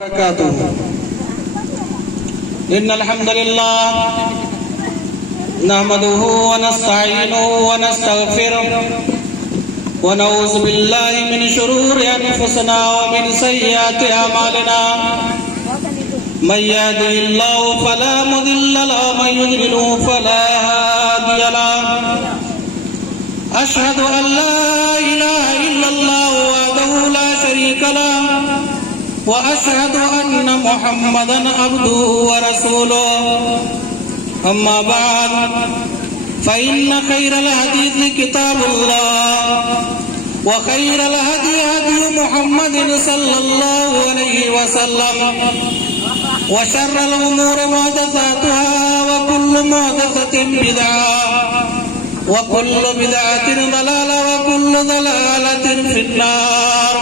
وبركاته. إن الحمد لله نحمده ونستعينه ونستغفره ونعوذ بالله من شرور أنفسنا ومن سيئات أعمالنا. من يهده الله فلا مضل له ومن يضلل فلا هادي له. أشهد أن لا إله إلا الله وحده لا شريك له وأشهد أن محمدًا عبده ورسوله. أما بعد فإن خير الحديث كتاب الله وخير الهدي هدي محمد صلى الله عليه وسلم وشر الأمور محدثاتها وكل محدثة بدعة وكل بدعة ضلالة وكل ضلالة في النار.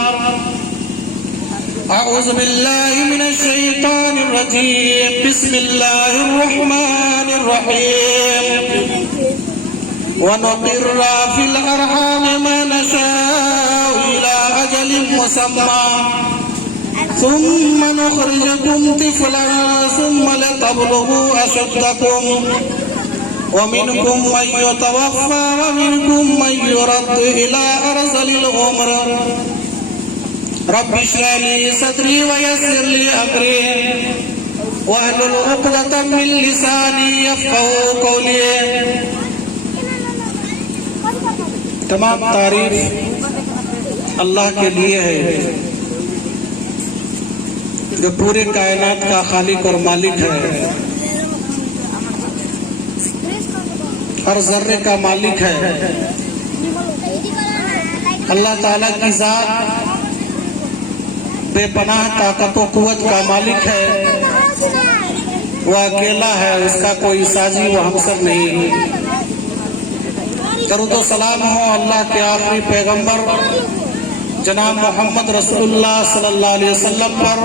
أعوذ بالله من الشيطان الرجيم. بسم الله الرحمن الرحيم. ونقر في الأرحام ما نشاء إلى أجل مسمى ثم نخرجكم طفلا ثم لتبلغوا أشدكم ومنكم من يتوفى ومنكم من يرد إلى أرذل العمر. رب اشرح لي صدري ويسر لي أمري واحلل عقدة من لساني يفقهوا قولي. تمام تعریف اللہ کے لیے ہے جو پورے کائنات کا خالق اور مالک ہے، ہر ذرے کا مالک ہے. اللہ تعالیٰ کی ذات بے پناہ طاقت و قوت کا مالک ہے. وہ اکیلا ہے، اس کا کوئی سازی و ہمسر نہیں. درود و سلام ہو اللہ کے آخری پیغمبر جناب محمد رسول اللہ صلی اللہ علیہ وسلم پر،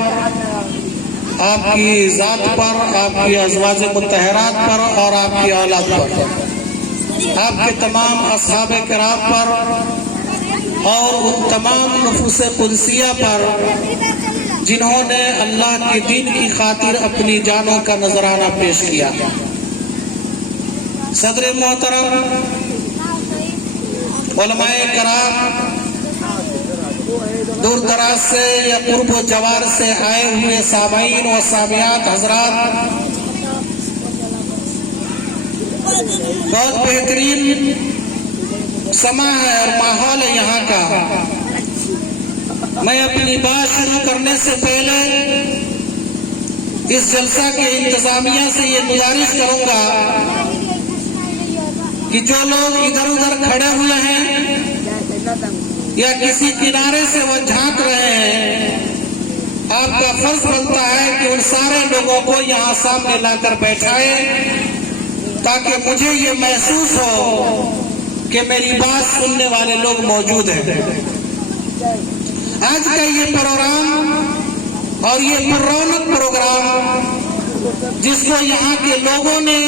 آپ کی ذات پر، آپ کی ازواج مطہرات پر اور آپ کی اولاد پر، آپ کے تمام اصحاب کرام پر اور ان تمام نفوس قدسیہ پر جنہوں نے اللہ کے دین کی خاطر اپنی جانوں کا نذرانہ پیش کیا. صدر محترم، علماء کرام، دور دراز سے یا قرب و جوار سے آئے ہوئے سامعین و سامعات حضرات، بہت بہترین سما ہے اور ماحول ہے یہاں کا. میں اپنی بات شروع کرنے سے پہلے اس جلسہ کے انتظامیہ سے یہ گزارش کروں گا کہ جو لوگ ادھر ادھر کھڑے ہوئے ہیں یا کسی کنارے سے وہ جھانک رہے ہیں، آپ کا فرض بنتا ہے کہ ان سارے لوگوں کو یہاں سامنے لا کر بیٹھائے تاکہ مجھے یہ محسوس ہو کہ میری بات سننے والے لوگ موجود ہیں. آج کا یہ پروگرام اور یہ پررونق پروگرام جس کو یہاں کے لوگوں نے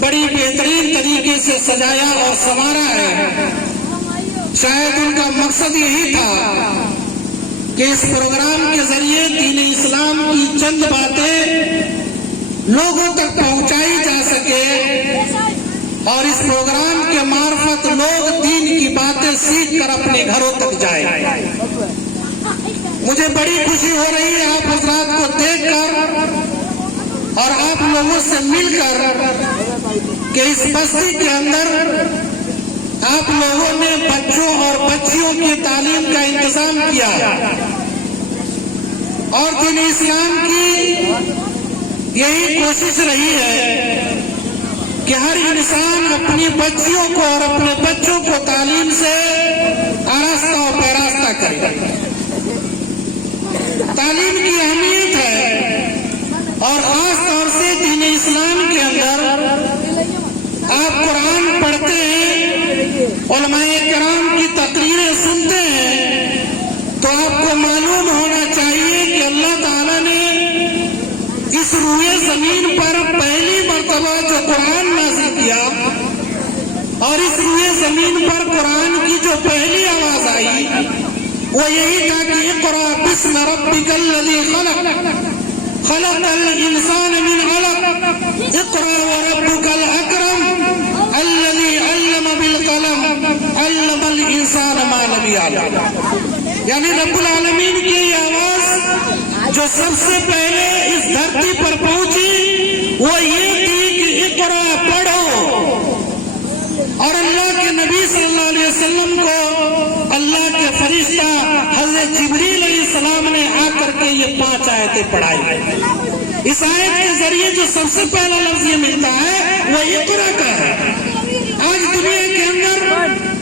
بڑی بہترین طریقے سے سجایا اور سنوارا ہے، شاید ان کا مقصد یہی تھا کہ اس پروگرام کے ذریعے دین اسلام کی چند باتیں لوگوں تک پہنچائی جا سکے اور اس پروگرام کے معرفت لوگ دین کی باتیں سیکھ کر اپنے گھروں تک جائیں. مجھے بڑی خوشی ہو رہی ہے آپ حضرات کو دیکھ کر اور آپ لوگوں سے مل کر کہ اس بستی کے اندر آپ لوگوں نے بچوں اور بچیوں کی تعلیم کا انتظام کیا اور دین اسلام کی یہی کوشش رہی ہے کہ ہر انسان اپنی بچیوں کو اور اپنے بچوں کو تعلیم سے آراستہ و پیراستہ کرے. تعلیم کی اہمیت ہے اور خاص طور سے دین اسلام کے اندر آپ قرآن پڑھتے ہیں، علماء کرام کی تقریریں سنتے ہیں تو آپ کو معلوم ہونا چاہیے کہ اللہ تعالیٰ نے اس روئے زمین پر پہلی مرتبہ جو قرآن نازل کیا اور اس روئے زمین پر قرآن کی جو پہلی آواز آئی وہ یہی تھا کہ اقرا بسم ربک الذی خلق خلق الانسان من علق اقرا وربک الاکرم الذی علم بالقلم علم الانسان ما لم یعلم. یعنی رب العالمین کی یہ آواز جو سب سے پہلے اس دھرتی پر پہنچی وہ یہ تھی کہ اقرا پڑھو. اور اللہ کے نبی صلی اللہ علیہ وسلم کو اللہ کے فرشتہ حضرت جبریل علیہ السلام نے آ کر کے یہ 5 آیتیں پڑھائی. اس آیت کے ذریعے جو سب سے پہلا لفظ یہ ملتا ہے وہ اقرا کا ہے. آج دنیا کے اندر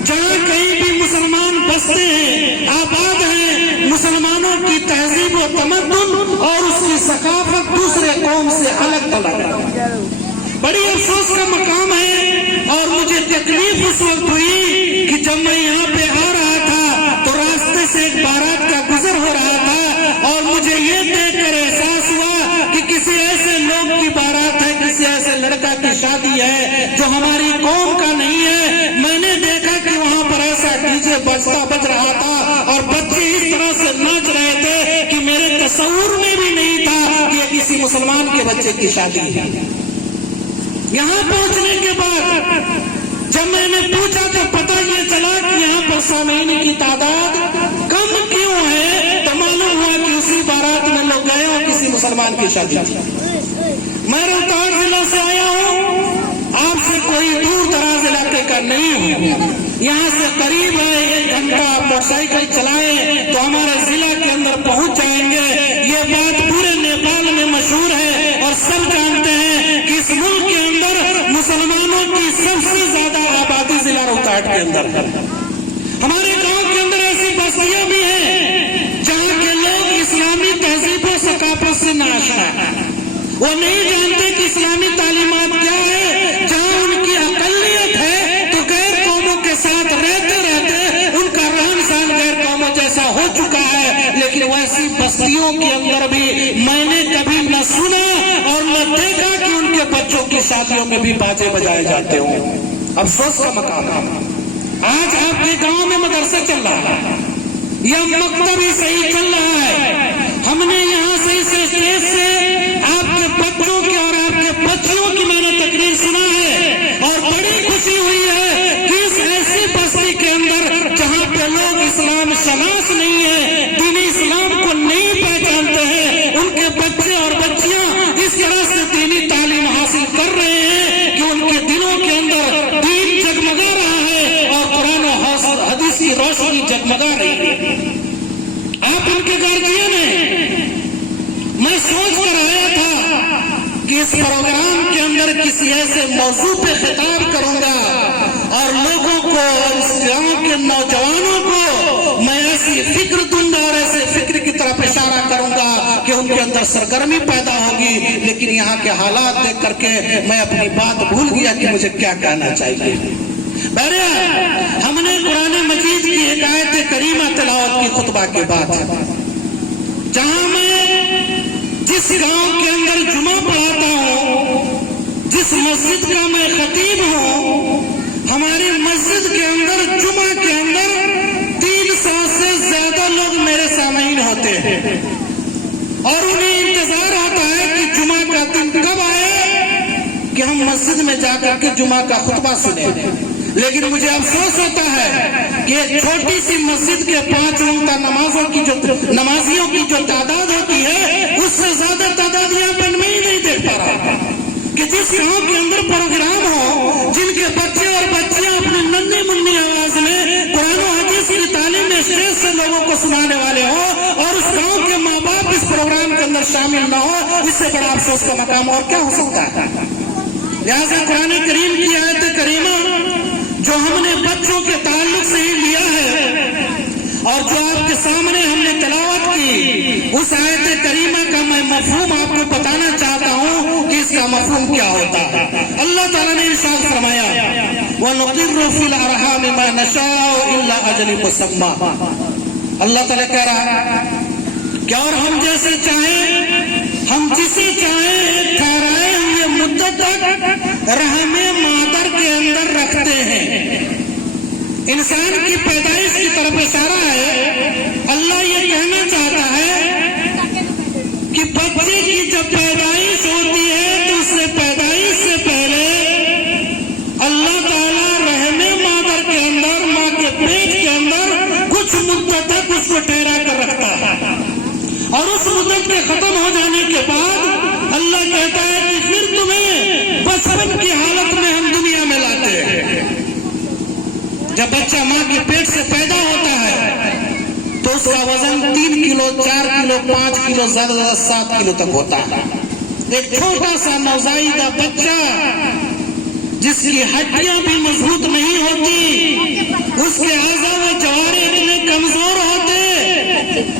جہاں کہیں بھی مسلمان بستے ہیں، آباد ہیں، مسلمانوں کی تہذیب و تمدن اور اس کی ثقافت دوسرے قوم سے الگ ہے. بڑی افسوس کا مقام ہے اور مجھے تکلیف اس وقت ہوئی کہ جب میں یہاں پہ آ رہا تھا تو راستے سے ایک بارات کا گزر ہو رہا تھا اور مجھے یہ دیکھ کر احساس ہوا کہ کسی ایسے لوگ کی بارات ہے، کسی ایسے لڑکا کی شادی ہے جو ہماری قوم کا نہیں ہے. میں نے دیکھا کہ وہاں پر ایسا ڈی جے بج رہا تھا اور بچے اس طرح سے ناچ رہے تھے کہ میرے تصور میں بھی نہیں تھا کہ یہ کسی مسلمان کے بچے کی شادی ہے. یہاں پہنچنے کے بعد جب میں نے پوچھا تو پتہ یہ چلا کہ یہاں پر سامعین کی تعداد کم کیوں ہے، تو معلوم ہوا کہ اسی بارات میں لوگ گئے اور کسی مسلمان کی شادی تھی. میں روہتاس ضلع سے آیا ہوں، آپ سے کوئی دور دراز علاقے کا نہیں ہوں. یہاں سے قریب ہے 1 گھنٹہ آپ موٹر سائیکل چلائیں تو ہمارے ضلع کے اندر پہنچ جائیں گے. یہ بات پورے نیپال میں مشہور ہے اور سب جانتے ہیں کہ اس ملک کے اندر مسلمانوں کی سب سے زیادہ آبادی ضلع روہتاس کے اندر ہے. ہمارے گاؤں کے اندر ایسی بستیاں بھی ہیں جہاں کے لوگ اسلامی تہذیب و ثقافت سے ناآشنا ہیں. وہ نہیں جانتے کہ اسلامی تعلیمات کیا ہے. جہاں ان کی اقلیت ہے تو غیر قوموں کے ساتھ رہتے رہتے ان کا رہن سہن غیر قوموں جیسا ہو چکا ہے. لیکن ویسی بستیوں کے اندر بھی میں نے کبھی نہ سنا اور نہ دیکھا کہ ان کے بچوں کی شادیوں میں بھی باجے بجائے جاتے ہوں. افسوس کا مقام ہے. آج آپ کے گاؤں میں مدرسہ چل رہا ہے یا مکتب ہی صحیح چل رہا ہے. ہم نے یہاں سے اس اسٹیج سے آپ کے بچوں کی اور آپ کے بچیوں کی میں نے تقریر سنا ہے اور بڑی خوشی ہوئی ہے کہ اس ایسی بستی کے اندر جہاں پہ لوگ اسلام شناس نہیں ہے، دین اسلام کو نہیں پہچانتے ہیں، ان کے بچے اور بچیاں اس طرح سے دینی تعلیم حاصل کر رہے ہیں کہ ان کے دلوں کے اندر دین جگمگا رہا ہے اور قرآن و حدیث کی روشنی جگمگا رہی ہے. آپ ان کے گارجین ہیں. میں سوچ کر آیا تھا کہ اس پروگرام کے اندر کسی ایسے موضوع پہ خطاب کروں گا اور لوگوں کو اور اس گاؤں کے نوجوانوں کو میں ایسی فکر دوں گا اور ایسے فکر کی طرف اشارہ کروں گا کہ ان کے اندر سرگرمی پیدا ہوگی. لیکن یہاں کے حالات دیکھ کر کے میں اپنی بات بھول گیا کہ مجھے کیا کہنا چاہیے. بہرحال ہم نے قرآن مجید کی ایک آیت کریمہ تلاوت کی خطبہ کے بعد جہاں میں جس گاؤں کے اندر جمعہ پڑھاتا ہوں، جس مسجد کا میں خطیب ہوں، ہماری مسجد کے اندر جمعہ کے اندر 300 سے زیادہ لوگ میرے سامعین ہوتے ہیں اور انہیں انتظار ہوتا ہے کہ جمعہ کا دن کب آئے کہ ہم مسجد میں جا کر کے جمعہ کا خطبہ سنیں. لیکن مجھے افسوس ہوتا ہے کہ ایک چھوٹی سی مسجد کے 5 وقتہ نمازیوں کی جو تعداد ہوتی ہے اس سے زیادہ تعداد یہاں پر میں ہی نہیں دیکھ پا رہا کہ جس گاؤں کے اندر پروگرام ہو، جن کے بچے اور بچیاں اپنی ننھی منی آواز میں قرآن و حدیث کی تعلیم اسٹیج سے لوگوں کو سنانے والے ہو اور اس گاؤں کے ماں باپ اس پروگرام کے اندر شامل نہ ہو، اس سے بڑا افسوس کا مقام اور کیا ہو سکتا ہے. لہٰذا قرآن کریم کی آیت کریمہ جو ہم نے بچوں کے تعلق سے ہی لیا ہے اور جو آپ کے سامنے ہم نے تلاوت کی، اس آیت کریمہ کا میں مفہوم آپ کو بتانا چاہتا ہوں کہ اس کا مفہوم کیا ہوتا ہے. اللہ تعالیٰ نے ارشاد فرمایا وَنُقِرُّ فِي الْأَرْحَامِ مَا نَشَاءُ إِلَّا أَجَلٍ مُّسَمًّى. اللہ تعالیٰ کہہ رہا کہ اور ہم جیسے چاہیں، ہم جسے چاہیں ٹھہرائے ہوئے مدت تک رحم مادر کے اندر رکھتے ہیں. انسان کی پیدائش کی طرف اشارہ ہے. بچے کی جب پیدائش ہوتی ہے تو اس سے پیدائش سے پہلے اللہ تعالیٰ رحم مادر کے اندر، ماں کے پیٹ کے اندر کچھ مدت تک اس کو ٹھہرا کر رکھتا ہے، اور اس مدت کے ختم ہو جانے کے بعد اللہ کہتا ہے کہ پھر تمہیں بچپن کی حالت میں ہم دنیا میں لاتے ہیں۔ جب بچہ ماں کے پیٹ سے پیدا ہوتا ہے تو اس کا وزن 3 کلو، 4 کلو، 5 کلو، زیادہ زیادہ 7 کلو تک ہوتا ہے۔ ایک چھوٹا سا نوزائیدہ بچہ جس کی ہڈیاں بھی مضبوط نہیں ہوتی، اس کے اعضاء و جوارح اتنے کمزور ہوتے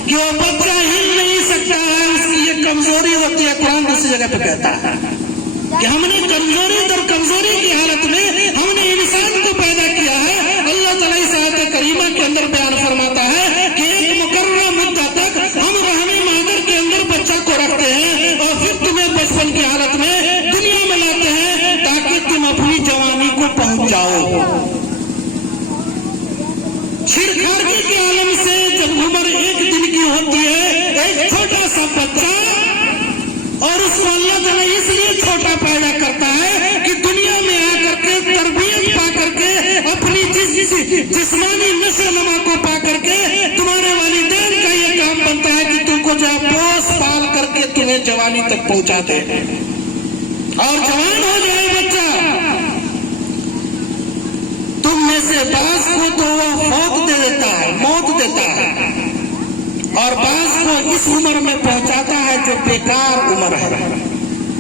کہ وہ بچہ ہل نہیں سکتا ہے، اس کی یہ کمزوری ہوتی ہے۔ قرآن دوسری جگہ پہ کہتا ہے کہ ہم نے کمزوری در کمزوری کی حالت میں ہم نے انسان کو پیدا کیا ہے۔ اللہ تعالیٰ اس آیت کریمہ کے اندر بیان فرماتا ہے کہ ایک مقررہ مدت تک ہم رحم مادر کے اندر بچہ کو رکھتے ہیں اور پھر تمہیں بچپن کی حالت میں دنیا میں لاتے ہیں تاکہ تم اپنی جوانی کو پہنچ جاؤ۔ چھڑکھاڑی کے عالم سے جب عمر 1 دن کی ہوتی ہے، ایک چھوٹا سا بچہ، اور اس کو اللہ تعالیٰ اس لیے چھوٹا پیدا کرتا ہے کہ دنیا میں آ کر کے تربیت پا کر کے اپنی جسمانی نشو و نما کو پا کر کے تمہارے والدین کا یہ کام بنتا ہے کہ تم کو جو پوس پال کر کے تمہیں جوانی تک پہنچا دے، اور جوان ہو جائے بچہ۔ تم میں سے بعض کو تو وہ فوت دے دیتا ہے، موت دیتا ہے، اور بعض کو اس عمر میں پہنچاتا ہے جو بیکار عمر ہے۔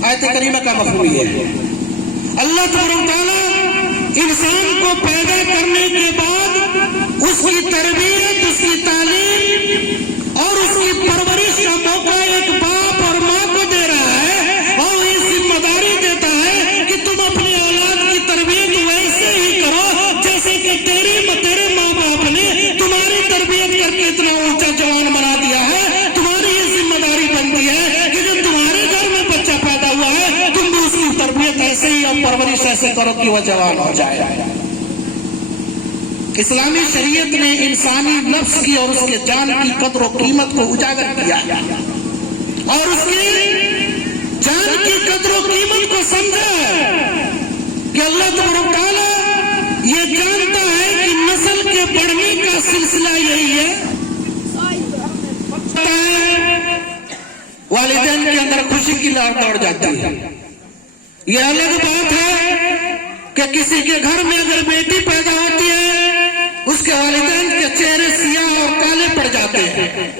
آیت کریمہ کا مفہوم یہ ہے، اللہ تبارک تعالیٰ انسان کو پیدا کرنے کے بعد اس کی تربیت، اس کی تعلیم اور اس کی پرورش کا موقع ایک باپ اور ماں کو دے رہا ہے، اور یہ ذمہ داری دیتا ہے کہ تم اپنے اولاد کی تربیت ویسے ہی کرو جیسے کہ تیرے ماں باپ نے تمہاری تربیت کر کے اتنا اونچا جوان بنا دیا ہے۔ تمہاری یہ ذمہ داری بنتی ہے کہ جب تمہارے گھر میں بچہ پیدا ہوا ہے تم بھی اس کی تربیت ایسے ہی اور پرورش ایسے کرو کہ وہ جوان ہو جائے۔ اسلامی شریعت نے انسانی نفس کی اور اس کے جان کی قدر و قیمت کو اجاگر کیا اور اس کی جان کی قدر و قیمت کو سمجھا کہ اللہ تبارک تعالیٰ یہ جانتا ہے کہ نسل کے بڑھنے کا سلسلہ یہی ہے۔ والدین کے اندر خوشی کی لہر دوڑ جاتی ہے۔ یہ الگ بات ہے کہ کسی کے گھر میں اگر بیٹی پیدا ہوتی ہے اس کے والدین کے چہرے سیاہ اور کالے پڑ جاتے ہیں،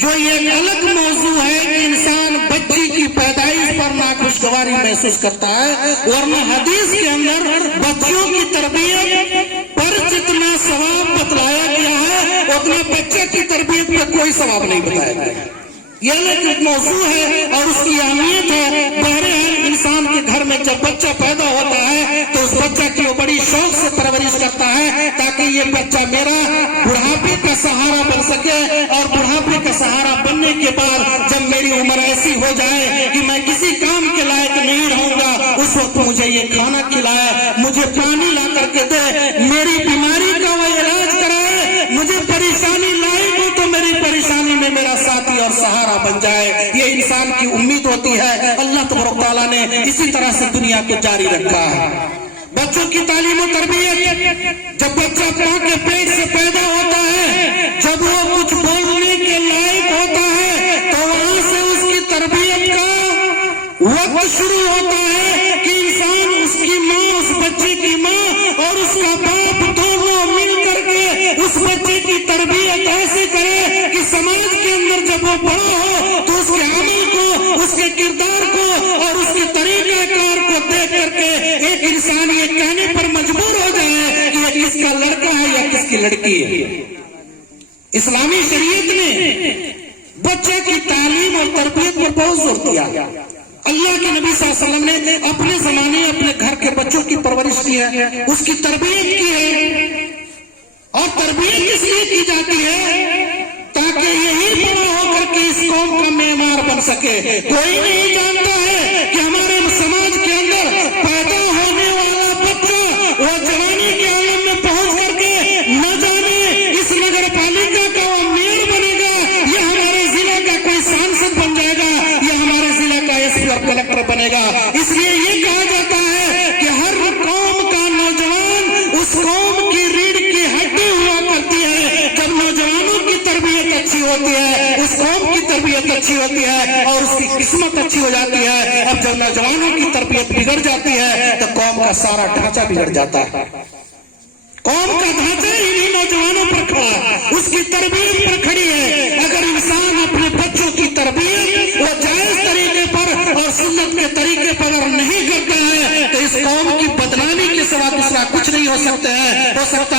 جو یہ ایک الگ موضوع ہے کہ انسان بچی کی پیدائش پر ناخوشگواری محسوس کرتا ہے، ورنہ حدیث کے اندر بچیوں کی تربیت پر جتنا ثواب بتلایا گیا ہے اتنا بچے کی تربیت پہ کوئی ثواب نہیں بتایا گیا۔ یہ ایک موضوع ہے اور اس کی اہمیت ہے۔ بہرحال انسان کے گھر میں جب بچہ پیدا ہوتا ہے تو اس بچہ کی وہ بڑی شوق سے پرورش کرتا ہے تاکہ یہ بچہ میرا بڑھاپے کا سہارا بن سکے، اور بڑھاپے کا سہارا بننے کے بعد جب میری عمر ایسی ہو جائے کہ میں کسی کام کے لائق نہیں رہوں گا، اس وقت مجھے یہ کھانا کھلائے، مجھے پانی لا کر کے دے، میری بیماری کا وہ علاج کرائے، مجھے پریشانی لاحق ہو تو میری پریشانی میں میرا ساتھی اور سہارا بن جائے۔ یہ انسان کی امید ہوتی ہے۔ اللہ تبارک تعالیٰ نے اسی طرح سے دنیا کو جاری رکھا ہے۔ بچوں کی تعلیم و تربیت، جب بچہ ماں کے پیٹ سے پیدا ہوتا ہے، جب وہ کچھ بولنے کے لائق ہوتا ہے تو وہاں سے اس کی تربیت کا وقت شروع ہوتا ہے کہ انسان، اس کی ماں، اس بچے کی ماں اور اس کا باپ دونوں مل کر کے اس بچے کی تربیت ایسے کرے کہ سماج کے اندر جب وہ بڑا ہو تو اس کے عمل کو، اس کے کردار کو اور اس کے طریقہ کار کو دیکھ کر کے ایک انسان یہ کہنے پر مجبور ہو جائے کہ یہ کس کا لڑکا ہے یا کس کی لڑکی ہے۔ اسلامی شریعت نے بچے کی تعلیم اور تربیت پر بہت زور دیا۔ اللہ کے نبی صلی اللہ علیہ وسلم نے اپنے زمانے اپنے گھر کے بچوں کی پرورش کی ہے، اس کی تربیت کی ہے، اور تربیت اس لیے کی جاتی ہے تاکہ یہی بڑا ہو کر کے اس قوم کا معمار بن سکے۔ کوئی نہیں جانتا ہے کہ ہمارے سماج کے اندر پیدا ہونے والا بچہ وہ جوانی کے عالم میں پہنچ کر کے نہ جانے اس نگر پالکا کا وہ میئر بنے گا یا ہمارے ضلع کا کوئی سانسد بن جائے گا بنے گا. اس لیے یہ کہا جاتا ہے کہ ہر قوم کا نوجوان اس قوم کی ریڑھ کی ہڈی ہوا کرتی ہے. جب نوجوانوں کی تربیت اچھی ہوتی ہے اس قوم کی تربیت اچھی ہوتی ہے اور اس کی قسمت اچھی ہو جاتی ہے. اب جب نوجوانوں کی تربیت بگڑ جاتی ہے تو قوم کا سارا ڈھانچہ بگڑ جاتا ہے. قوم کا ڈھانچہ انہیں نوجوانوں پر کھڑا ہے, اس کی تربیت پر کھڑی ہے. اگر انسان اپنے بچوں کی تربیت وہ جائز طریقے پر اور سنت کے طریقے پر اگر نہیں کرتا ہے تو اس قوم کی بدنامی کے سوا دوسرا کچھ نہیں ہو سکتا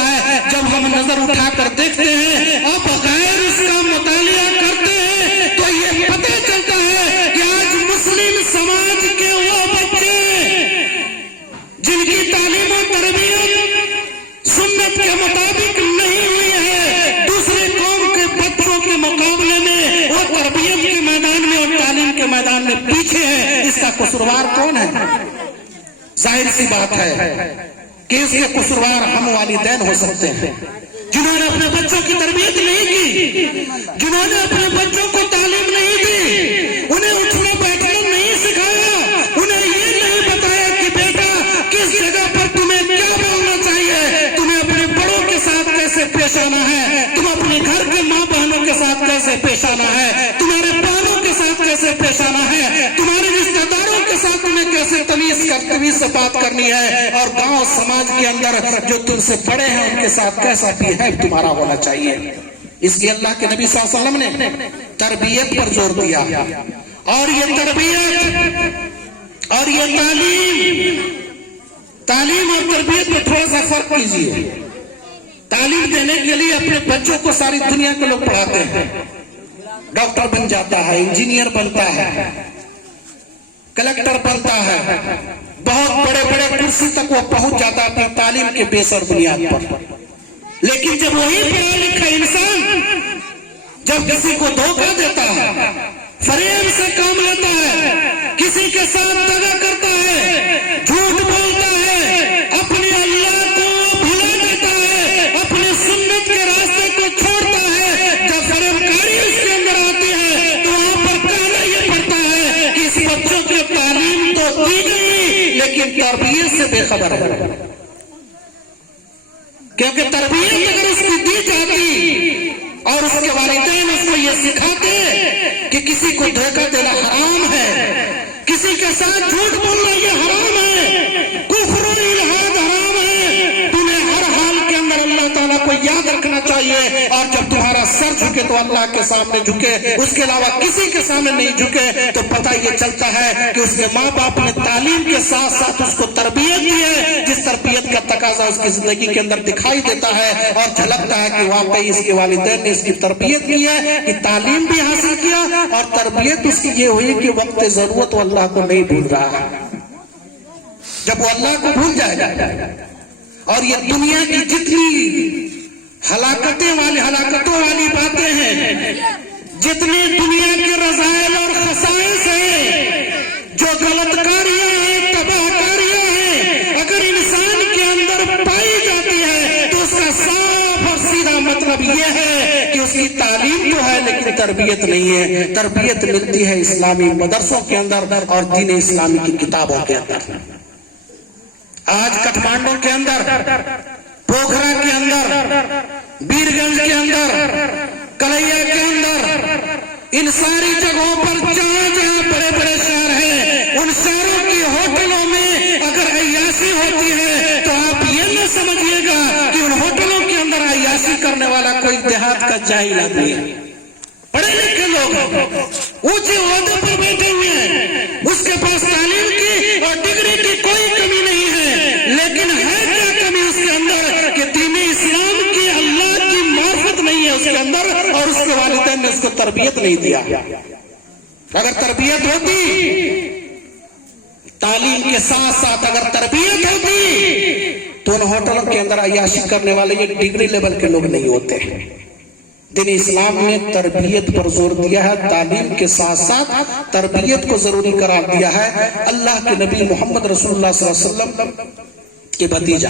ہے. جب ہم نظر اٹھا کر دیکھتے ہیں اور بغیر اس کا مطالعہ کرتے ہیں تو یہ پتہ چلتا ہے کہ آج مسلم سماج کے وہ بچے جن کی تعلیم و تربیت سنت کے مطابق نہیں ہوئی ہے, دوسرے قوم کے بچوں کے مقابلے میں وہ تربیت کے میدان میں اور تعلیم کے میدان میں پیچھے ہے. اس کا قصوروار کون ہے؟ ظاہر سی بات ہے کہ اس کے قصوروار ہم والدین ہو سکتے ہیں جنہوں نے اپنے بچوں کی تربیت نہیں کی, جنہوں نے اپنے بچوں کو تعلیم نہیں دی, انہیں اٹھنا بیٹھنا نہیں سکھایا, انہیں یہ نہیں بتایا کہ بیٹا کس جگہ پر تمہیں کیا بولنا چاہیے, تمہیں اپنے بڑوں کے ساتھ کیسے پیش آنا ہے, تم اپنے گھر کے ماں بہنوں کے ساتھ کیسے پیش آنا ہے, تمہارے بانوں کے ساتھ کیسے پیش آنا ہے, تمہارے رشتہ داروں کے ساتھ تمہیں کیسے تمیز سے بات کرنی ہے, اور گاؤں سماج کے اندر جو تم سے بڑے ہیں ان کے ساتھ کیسا بہیو تمہارا ہونا چاہیے. اس لیے اللہ کے نبی صلی اللہ علیہ وسلم نے تربیت پر زور دیا. اور یہ تربیت اور یہ تعلیم اور تربیت میں تھوڑا سا فرق کیجیے. تعلیم دینے کے لیے اپنے بچوں کو ساری دنیا کے لوگ پڑھاتے ہیں, ڈاکٹر بن جاتا ہے, انجینئر بنتا ہے, کلکٹر بنتا ہے, بہت بڑے بڑے کرسی تک وہ پہنچ جاتا ہے اپنی تعلیم کے بیس اور بنیاد پر. لیکن جب وہی پڑھا لکھا انسان جب کسی کو دھوکہ دیتا ہے, فریب سے کام لیتا ہے, کسی کے ساتھ دغا کرتا ہے, جھوٹ بولتا ہے, اپنے اللہ کو بھلا دیتا ہے, اپنے سنت کے راستے کو چھوڑتا ہے, جب فریبکاری اس کے اندر آتی ہے تو وہاں پر کہنا یہ پڑتا ہے کہ اس بچوں کی تعلیم تو دی گئی لیکن تربیت سے بے خبر ہے. کیونکہ تربیت اگر اس کی دی جاتی اور اس کے والدین اس کو یہ سکھاتے کہ کسی کو دھوکہ دینا حرام ہے, کسی کے ساتھ جھوٹ بولنا یہ حرام ہے, کفر و الحاد حرام ہے, تمہیں ہر حال کے اندر اللہ تعالیٰ کو یاد رکھنا چاہیے, اور جب تمہارا سر جھکے تو اللہ کے سامنے جھکے, اس کے علاوہ کسی کے سامنے نہیں جھکے, تو پتہ یہ چلتا ہے کہ اس کے ماں باپ نے تعلیم کے ساتھ ساتھ اس کو تربیت دی ہے, جس تربیت کا تقاضا اس کی زندگی کے اندر دکھائی دیتا ہے اور جھلکتا ہے کہ واقعی اس کے والدین نے اس کی تربیت کی ہے, کہ تعلیم بھی حاصل کیا اور تربیت اس کی یہ ہوئی کہ وقت ضرورت وہ اللہ کو نہیں بھول رہا ہے. جب وہ اللہ کو بھول جائے گا اور یہ دنیا کی جتنی ہلاکتوں والی باتیں ہیں, جتنی دنیا کے رذائل اور خصائص ہیں, جو غلط کاریاں ہیں, تباہ کاریاں ہیں, اگر انسان کے اندر پائی جاتی ہے تو اس کا صاف اور سیدھا مطلب یہ ہے کہ اس کی تعلیم تو ہے لیکن تربیت نہیں ہے. تربیت ملتی ہے اسلامی مدرسوں کے اندر اور دین اسلامی کی کتابوں کے اندر. آج کٹھمانڈو کے اندر, پوکھرا کے اندر, بیرگنج کے اندر, کلیا کے اندر, ان ساری جگہوں پر جہاں جہاں بڑے بڑے شہر ہیں, ان شہروں کی ہوٹلوں میں اگر عیاشی ہوتی ہے تو آپ یہ نہ سمجھیے گا کہ ان ہوٹلوں کے اندر عیاشی کرنے والا کوئی دیہات کا جاہل آدمی ہے. پڑھے لکھے لوگ اونچے عہدے پر بیٹھے ہوئے ہیں, اس کے پاس تعلیم کی اور ڈگری کی کوئی کمی نہیں ہے, لیکن ہے کیا کمی اس کے اندر کہ دین اسلام کی اللہ کی معرفت نہیں ہے اس کے اندر, اور اس کے والدین نے اس کو تربیت نہیں دیا. اگر تربیت ہوتی, تعلیم کے ساتھ ساتھ اگر تربیت ہوتی تو ان ہوٹلوں کے اندر عیاشی کرنے والے یہ ڈگری لیول کے لوگ نہیں ہوتے. دین اسلام نے تربیت پر زور دیا ہے, تعلیم کے ساتھ ساتھ تربیت کو ضروری قرار دیا ہے. اللہ کے نبی محمد رسول اللہ صلی اللہ علیہ وسلم کے بھتیجا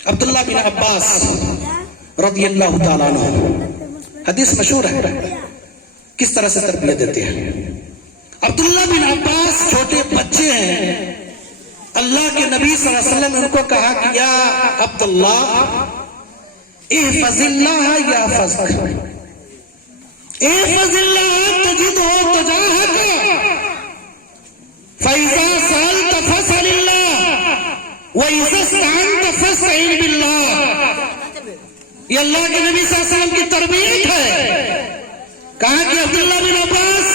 عبداللہ بن عباس رضی اللہ تعالیٰ عنہ, حدیث مشہور ہے, کس طرح سے تربیت دیتے ہیں. عبداللہ بن عباس چھوٹے بچے ہیں. اللہ کے نبی صلی اللہ علیہ وسلم نے ان کو کہا کہ یا عبداللہ احفظ اللہ یحفظک، احفظ اللہ تجدہ تجاہک، فإذا سألت فاسأل اللہ وإذا استعنت فاستعن باللہ. یہ اللہ کے نبی صلی اللہ علیہ وسلم کی تربیت ہے. کہا کہ عبداللہ بن عباس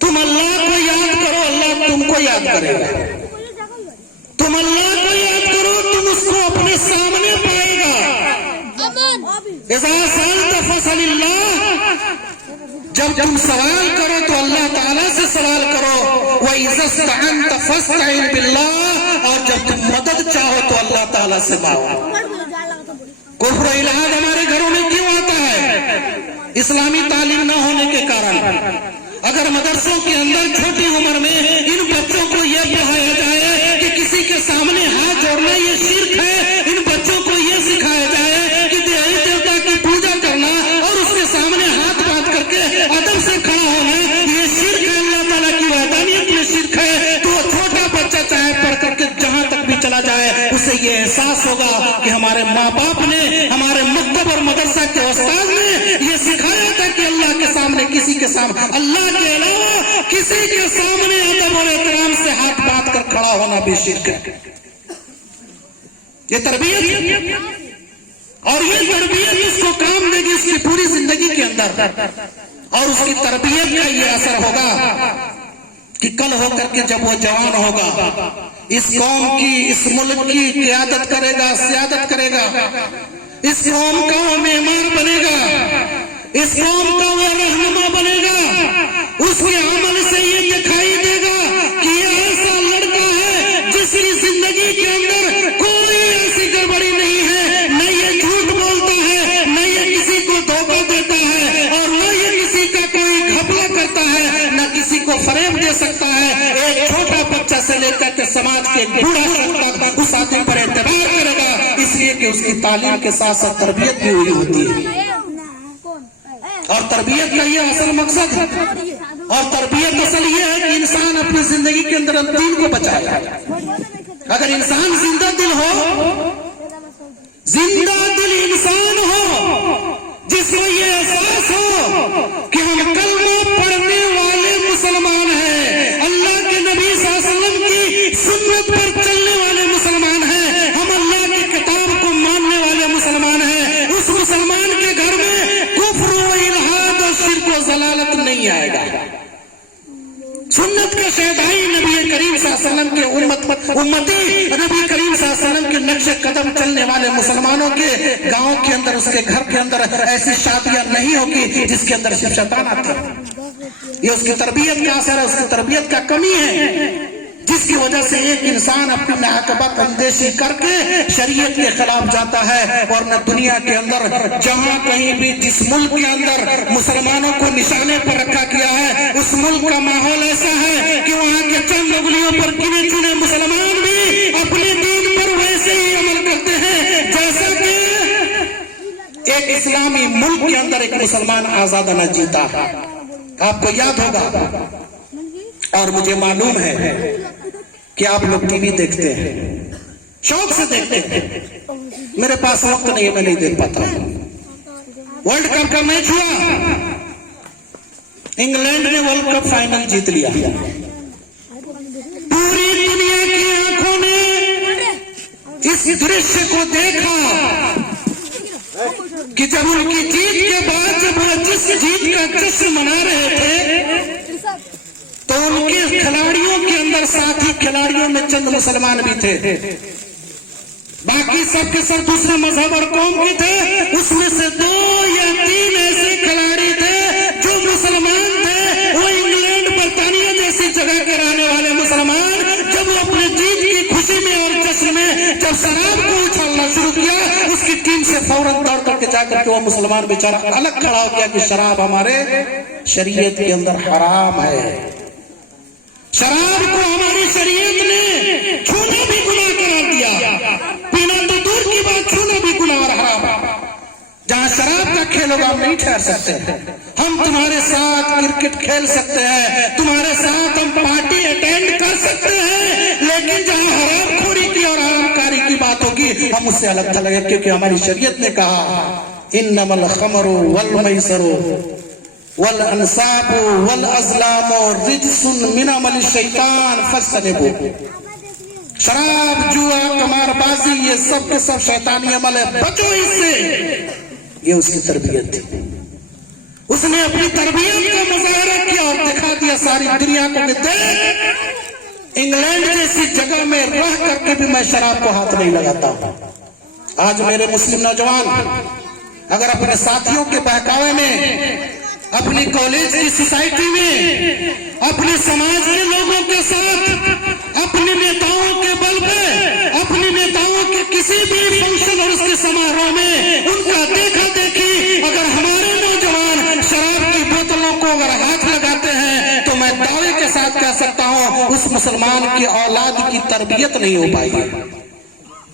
تم اللہ کو یاد کرو، اللہ تم کو یاد کرے گا. تم اللہ کو یاد کرو، تم اس کو اپنے سامنے پائے گا. اذا سألت فاسأل اللہ، جب تم سوال کرو تو اللہ تعالیٰ سے سوال کرو. وَإِذَا اسْتَعَنْتَ فَاسْتَعِنْ بِاللَّهِ، اور جب تم مدد چاہو تو اللہ تعالیٰ سے مانگو. کفر و الحاد ہمارے گھروں میں کیوں آتا ہے؟ اسلامی تعلیم نہ ہونے کے کارن. اگر مدرسوں کے اندر چھوٹی عمر میں ان بچوں کو یہ پڑھایا جائے کہ کسی کے سامنے ہاتھ جوڑنا یہ شرک ہے، ان بچوں کو یہ سکھایا جائے کہ دیوی دیوتا کی پوجا کرنا اور اس کے سامنے ہاتھ باندھ کر کے ادب سے کھڑا ہونا یہ شرک ہے، اللہ تعالیٰ کی وحدانیت میں شرک ہے، تو چھوٹا بچہ چاہے پڑھ کر کے جہاں تک بھی چلا جائے اسے یہ احساس ہوگا کہ ہمارے ماں باپ نے، ہمارے مکتب اور مدرسہ کے استاد نے یہ سکھایا تھا کہ اللہ کے سامنے، کسی کے سامنے، اللہ کے علاوہ کسی کے سامنے ادب اور احترام سے ہاتھ باندھ کر کھڑا ہونا بھی شرک ہے. یہ تربیت ہے، اور یہ تربیت اس کو کام دے گی اس کی پوری زندگی کے اندر. اور اس کی تربیت کا یہ اثر ہوگا کہ کل ہو کر کے جب وہ جوان ہوگا اس قوم کی، اس ملک کی قیادت کرے گا، سیادت کرے گا، اس قوم کا وہ معمار بنے گا، اس قوم کا وہ رہنما بنے گا. اس کے عمل سے یہ دکھائی دے گا کہ یہ ایسا لڑکا ہے جس کی زندگی کے اندر کوئی ایسی گڑبڑی نہیں ہے، نہ یہ جھوٹ بولتا ہے، نہ یہ کسی کو دھوکہ دیتا ہے، اور نہ یہ کسی کا کوئی گھپلا کرتا ہے، نہ کسی کو فریب دے سکتا ہے. ایک چھوٹا بچہ سے لے کر کے سماج کے بوڑھا شخص تک اس آدمی پر اعتبار کرے گا، اس لیے کہ اس کی تعلیم کے ساتھ ساتھ تربیت بھی ہوئی ہوتی ہے. اور تربیت کا یہ اصل مقصد ہے، اور تربیت اصل یہ ہے کہ انسان اپنی زندگی کے اندر دین کو بچائے. اگر انسان زندہ دل ہو، زندہ دل انسان ہو جس میں یہ احساس ہو کہ ہم کلمہ پڑھنے والے مسلمان ہیں، اللہ کے نبی صلی اللہ علیہ وسلم کی سنت پر چلنے والے مسلمان ہیں، ہم اللہ کی کتاب کو ماننے والے مسلمان ہیں، اس مسلمان کے گھر میں کفر و الحاد اور شرک و ضلالت نہیں آئے گا. سنت کا شہدائی نبی کریم صلی اللہ علیہ وسلم کے امتی نبی کریم صلی اللہ علیہ وسلم کے نقش قدم چلنے والے مسلمانوں کے گاؤں کے اندر، اس کے گھر کے اندر ایسی شادیاں نہیں ہوگی جس کے اندر صرف شیطان آتا ہے. یہ اس کی تربیت کا اثر ہے، اس کی تربیت کا کمی ہے، جس کی وجہ سے ایک انسان اپنی معاقبت اندیشی کر کے شریعت کے خلاف جاتا ہے. اور نہ دنیا کے اندر جہاں کہیں بھی جس ملک کے اندر مسلمانوں کو نشانے پر رکھا گیا ہے، اس ملک کا ماحول ایسا ہے کہ وہاں کے چند انگلیوں پر گنے چنے مسلمان بھی اپنے دین پر ویسے ہی عمل کرتے ہیں جیسا کہ ایک اسلامی ملک کے اندر ایک مسلمان آزادانہ جیتا ہے. آپ کو یاد ہوگا، اور مجھے معلوم ہے کہ آپ لوگ ٹی وی دیکھتے ہیں، شوق سے دیکھتے ہیں. میرے پاس وقت نہیں ہے، میں نہیں دیکھ پاتا. ورلڈ کپ کا میچ ہوا، انگلینڈ نے ورلڈ کپ فائنل جیت لیا. پوری دنیا کی آنکھوں نے اس دೃಶ್ಯ کو دیکھا کہ جب ان کی جیت کے بعد جب وہ جس جیت کا جشن منا رہے تھے تو ان کے کھلاڑیوں کے اندر ساتھی کھلاڑیوں میں چند مسلمان بھی تھے، باقی سب کے سب دوسرے مذہب اور قوم کے تھے. اس میں سے 2 یا 3 ایسے کھلاڑی تھے جو مسلمان تھے. وہ انگلینڈ برطانیہ جیسی جگہ کے رہنے والے مسلمان جب وہ اپنے جیت کی خوشی میں اور جشن میں جب شراب کو اچھالنا شروع کیا، اس کی ٹیم سے فوراً دوڑ کر کے جا کر کے وہ مسلمان بیچارہ الگ کھڑا ہو گیا کہ شراب ہمارے شریعت کے اندر حرام ہے. شراب کو ہماری شریعت نے چھونا بھی گناہ قرار دیا، پینا تو دور کی بات، چھونا بھی گناہ اور حرام. جہاں شراب کا کھیل بیٹھے لوگ آپ نہیں ٹھہر سکتے. ہم تمہارے ساتھ کرکٹ کھیل سکتے ہیں, تمہارے ساتھ ہم پارٹی اٹینڈ کر سکتے ہیں, لیکن جہاں حرام خوری کی اور حرام کاری کی بات ہوگی ہم اس سے الگ تھلگ ہیں, کیونکہ ہماری شریعت نے کہا انما الخمر والمیسر والانصاب والازلام رجس من عمل الشیطان فاجتنبوہ. شراب, جوا, قمار بازی, یہ سب کے سب شیطانی عمل ہے, بچو اس سے. یہ اس کی تربیت تھی. اس نے اپنی تربیت کا مظاہرہ کیا اور دکھا دیا ساری دنیا کو کہ دیکھ, انگلینڈ جیسی جگہ میں رہ کر کے بھی میں شراب کو ہاتھ نہیں لگاتا. آج میرے مسلم نوجوان اگر اپنے ساتھیوں کے بہکاوے میں, اپنی کالج کی سوسائٹی میں, اپنے سماج کے لوگوں کے ساتھ, اپنے نیتاؤں کے بل پہ, اپنے نیتاؤں کے کسی بھی فنکشن اور اس کے سماروہ میں ان کا دیکھا دیکھی اگر ہمارے نوجوان شراب کی بوتلوں کو اگر ہاتھ لگاتے ہیں تو میں دعوے کے ساتھ کہہ سکتا ہوں اس مسلمان کی اولاد کی تربیت نہیں ہو پائی.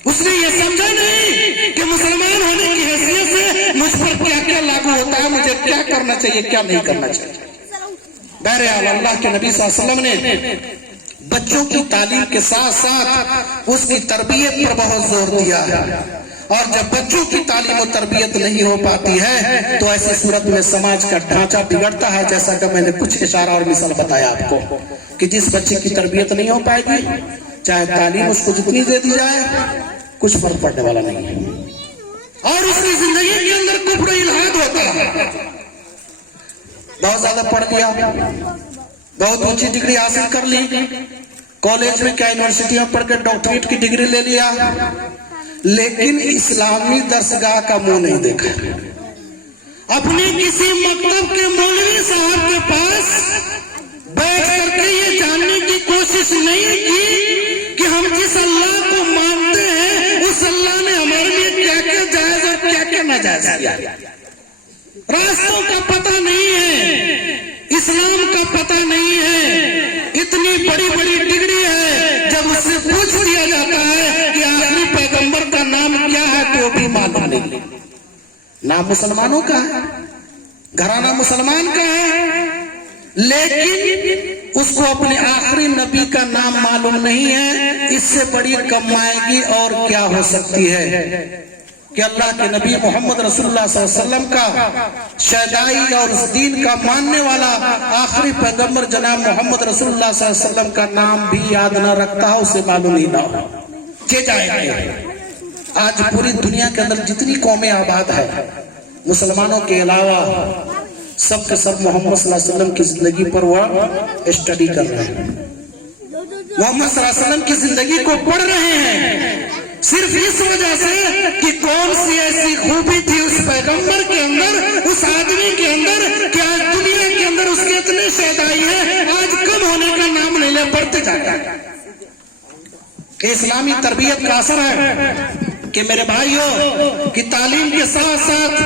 اس نے یہ سمجھا نہیں کہ مسلمان ہونے کی حیثیت سے مجھ پر کیا کیا لاگو ہوتا ہے, مجھے کیا کرنا چاہیے کیا نہیں کرنا چاہیے. بہرحال اللہ کے نبی صلی اللہ علیہ وسلم نے بچوں کی تعلیم کے ساتھ ساتھ اس کی تربیت پر بہت زور دیا ہے, اور جب بچوں کی تعلیم و تربیت نہیں ہو پاتی ہے تو ایسی صورت میں سماج کا ڈھانچہ بگڑتا ہے. جیسا کہ میں نے کچھ اشارہ اور مثال بتایا آپ کو کہ جس بچے کی تربیت نہیں ہو پائے گی, چاہے تعلیم اس کو جتنی دے دی جائے کچھ فرق پڑنے والا نہیں ہے, اور اس کی زندگی کے اندر کفر الحاد ہوتا ہے. بہت زیادہ پڑھ لیا, بہت اونچی ڈگری حاصل کر لی, کالج میں کیا یونیورسٹی میں پڑھ کے ڈاکٹریٹ کی ڈگری لے لیا, لیکن اسلامی درسگاہ کا منہ نہیں دیکھا. اپنے کسی مکتب کے مولوی صاحب کے پاس بیٹھ کر کے یہ جاننے کی کوشش نہیں کی کہ ہم جس اللہ کو مانتے ہیں اس اللہ نے ہمارے لیے کیا کیا جائز اور کیا کیا ناجائز کیا. راستوں کا پتہ نہیں ہے, اسلام کا پتہ نہیں ہے, اتنی بڑی بڑی ڈگری ہے, جب اس سے پوچھ دیا جاتا ہے کہ آخری پیغمبر کا نام کیا ہے تو وہ بھی معلوم نہیں. نام مسلمانوں کا ہے, گھرانہ مسلمان کا ہے, لیکن اس کو اپنے آخری نبی کا نام معلوم نہیں ہے. اس سے بڑی کمائیگی اور کیا ہو سکتی ہے کہ اللہ کے نبی محمد رسول اللہ صلی اللہ علیہ وسلم کا شیدائی اور اس دین کا ماننے والا آخری پیغمبر جناب محمد رسول اللہ صلی اللہ علیہ وسلم کا نام بھی یاد نہ رکھتا ہو, اسے معلوم ہی نہ ہو. جائے گے آج پوری دنیا کے اندر جتنی قومیں آباد ہے, مسلمانوں کے علاوہ سب کے سب محمد صلی اللہ علیہ وسلم کی زندگی پر وہ اسٹڈی کر رہے ہیں, محمد صلی اللہ علیہ وسلم کی زندگی کو پڑھ رہے ہیں, صرف اس وجہ سے کہ کون سی ایسی خوبی تھی اس پیغمبر کے اندر, اس آدمی کے اندر, کہ آج دنیا کے اندر اس کے اتنے شیدائی ہیں آج کم ہونے کا نام نہیں لے, بڑھتے جاتا ہے. کہ اسلامی تربیت کا اثر ہے کہ میرے بھائیوں کی تعلیم کے ساتھ ساتھ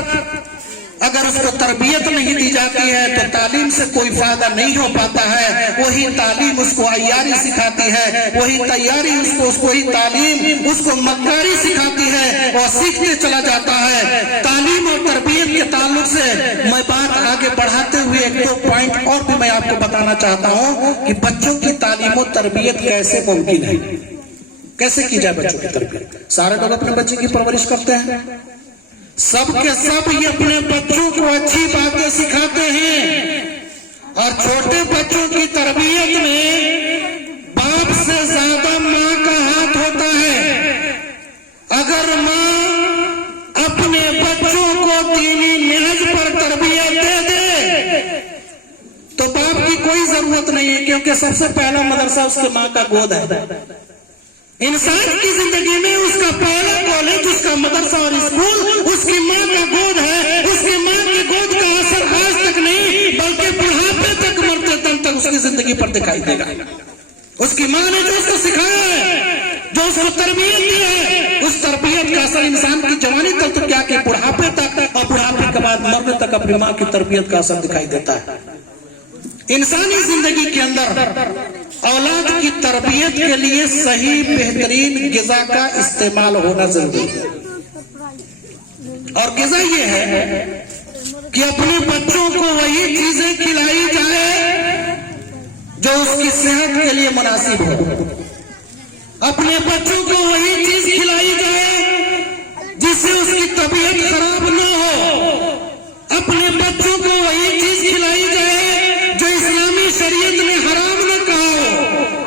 اگر اس کو تربیت نہیں دی جاتی ہے تو تعلیم سے کوئی فائدہ نہیں ہو پاتا ہے. وہی تعلیم اس کو عیاری سکھاتی ہے, وہی تیاری اس کو وہی تعلیم اس کو مکاری سکھاتی ہے اور سیکھتے چلا جاتا ہے. تعلیم اور تربیت کے تعلق سے میں بات آگے بڑھاتے ہوئے ایک دو پوائنٹ اور بھی میں آپ کو بتانا چاہتا ہوں کہ بچوں کی تعلیم و تربیت کیسے ممکن ہے, کیسے کی جائے بچوں کی تربیت. سارے لوگ اپنے بچے کی پرورش کرتے ہیں, سب کے سب یہ اپنے بچوں کو اچھی باتیں سکھاتے ہیں, اور چھوٹے بچوں کی تربیت میں باپ سے زیادہ ماں کا ہاتھ ہوتا ہے. اگر ماں اپنے بچوں کو دینی نہج پر تربیت دے دے تو باپ کی کوئی ضرورت نہیں ہے, کیونکہ سب سے پہلا مدرسہ اس کے ماں کا گود ہے. انسان کی زندگی میں اس کا پہلا کالج, اس کا مدرسہ اور اسکول اس کی ماں کا گود ہے. اس کی ماں کی گود کا اثر آج تک نہیں بلکہ بڑھاپے تک, مرتے دم تک اس کی زندگی پر دکھائی دے گا. اس کی ماں نے جو اس کو سکھایا ہے, جو اس کو تربیت دی ہے, اس تربیت کا اثر انسان کی جوانی تک تو کیا کہ بڑھاپے تک, اور بڑھاپے کے بعد مرنے تک اپنی ماں کی تربیت کا اثر دکھائی دیتا ہے. انسانی زندگی کے اندر اولاد کی تربیت کے لیے صحیح بہترین غذا کا استعمال ہونا ضروری ہے. اور غذا یہ ہے کہ اپنے بچوں کو وہی چیزیں کھلائی جائے جو اس کی صحت کے لیے مناسب ہو، اپنے بچوں کو وہی چیز کھلائی جائے جس سے اس کی طبیعت خراب نہ ہو، اپنے بچوں کو وہی چیز کھلائی جائے جو اسلامی شریعت نے حرام نہ کہا ہو،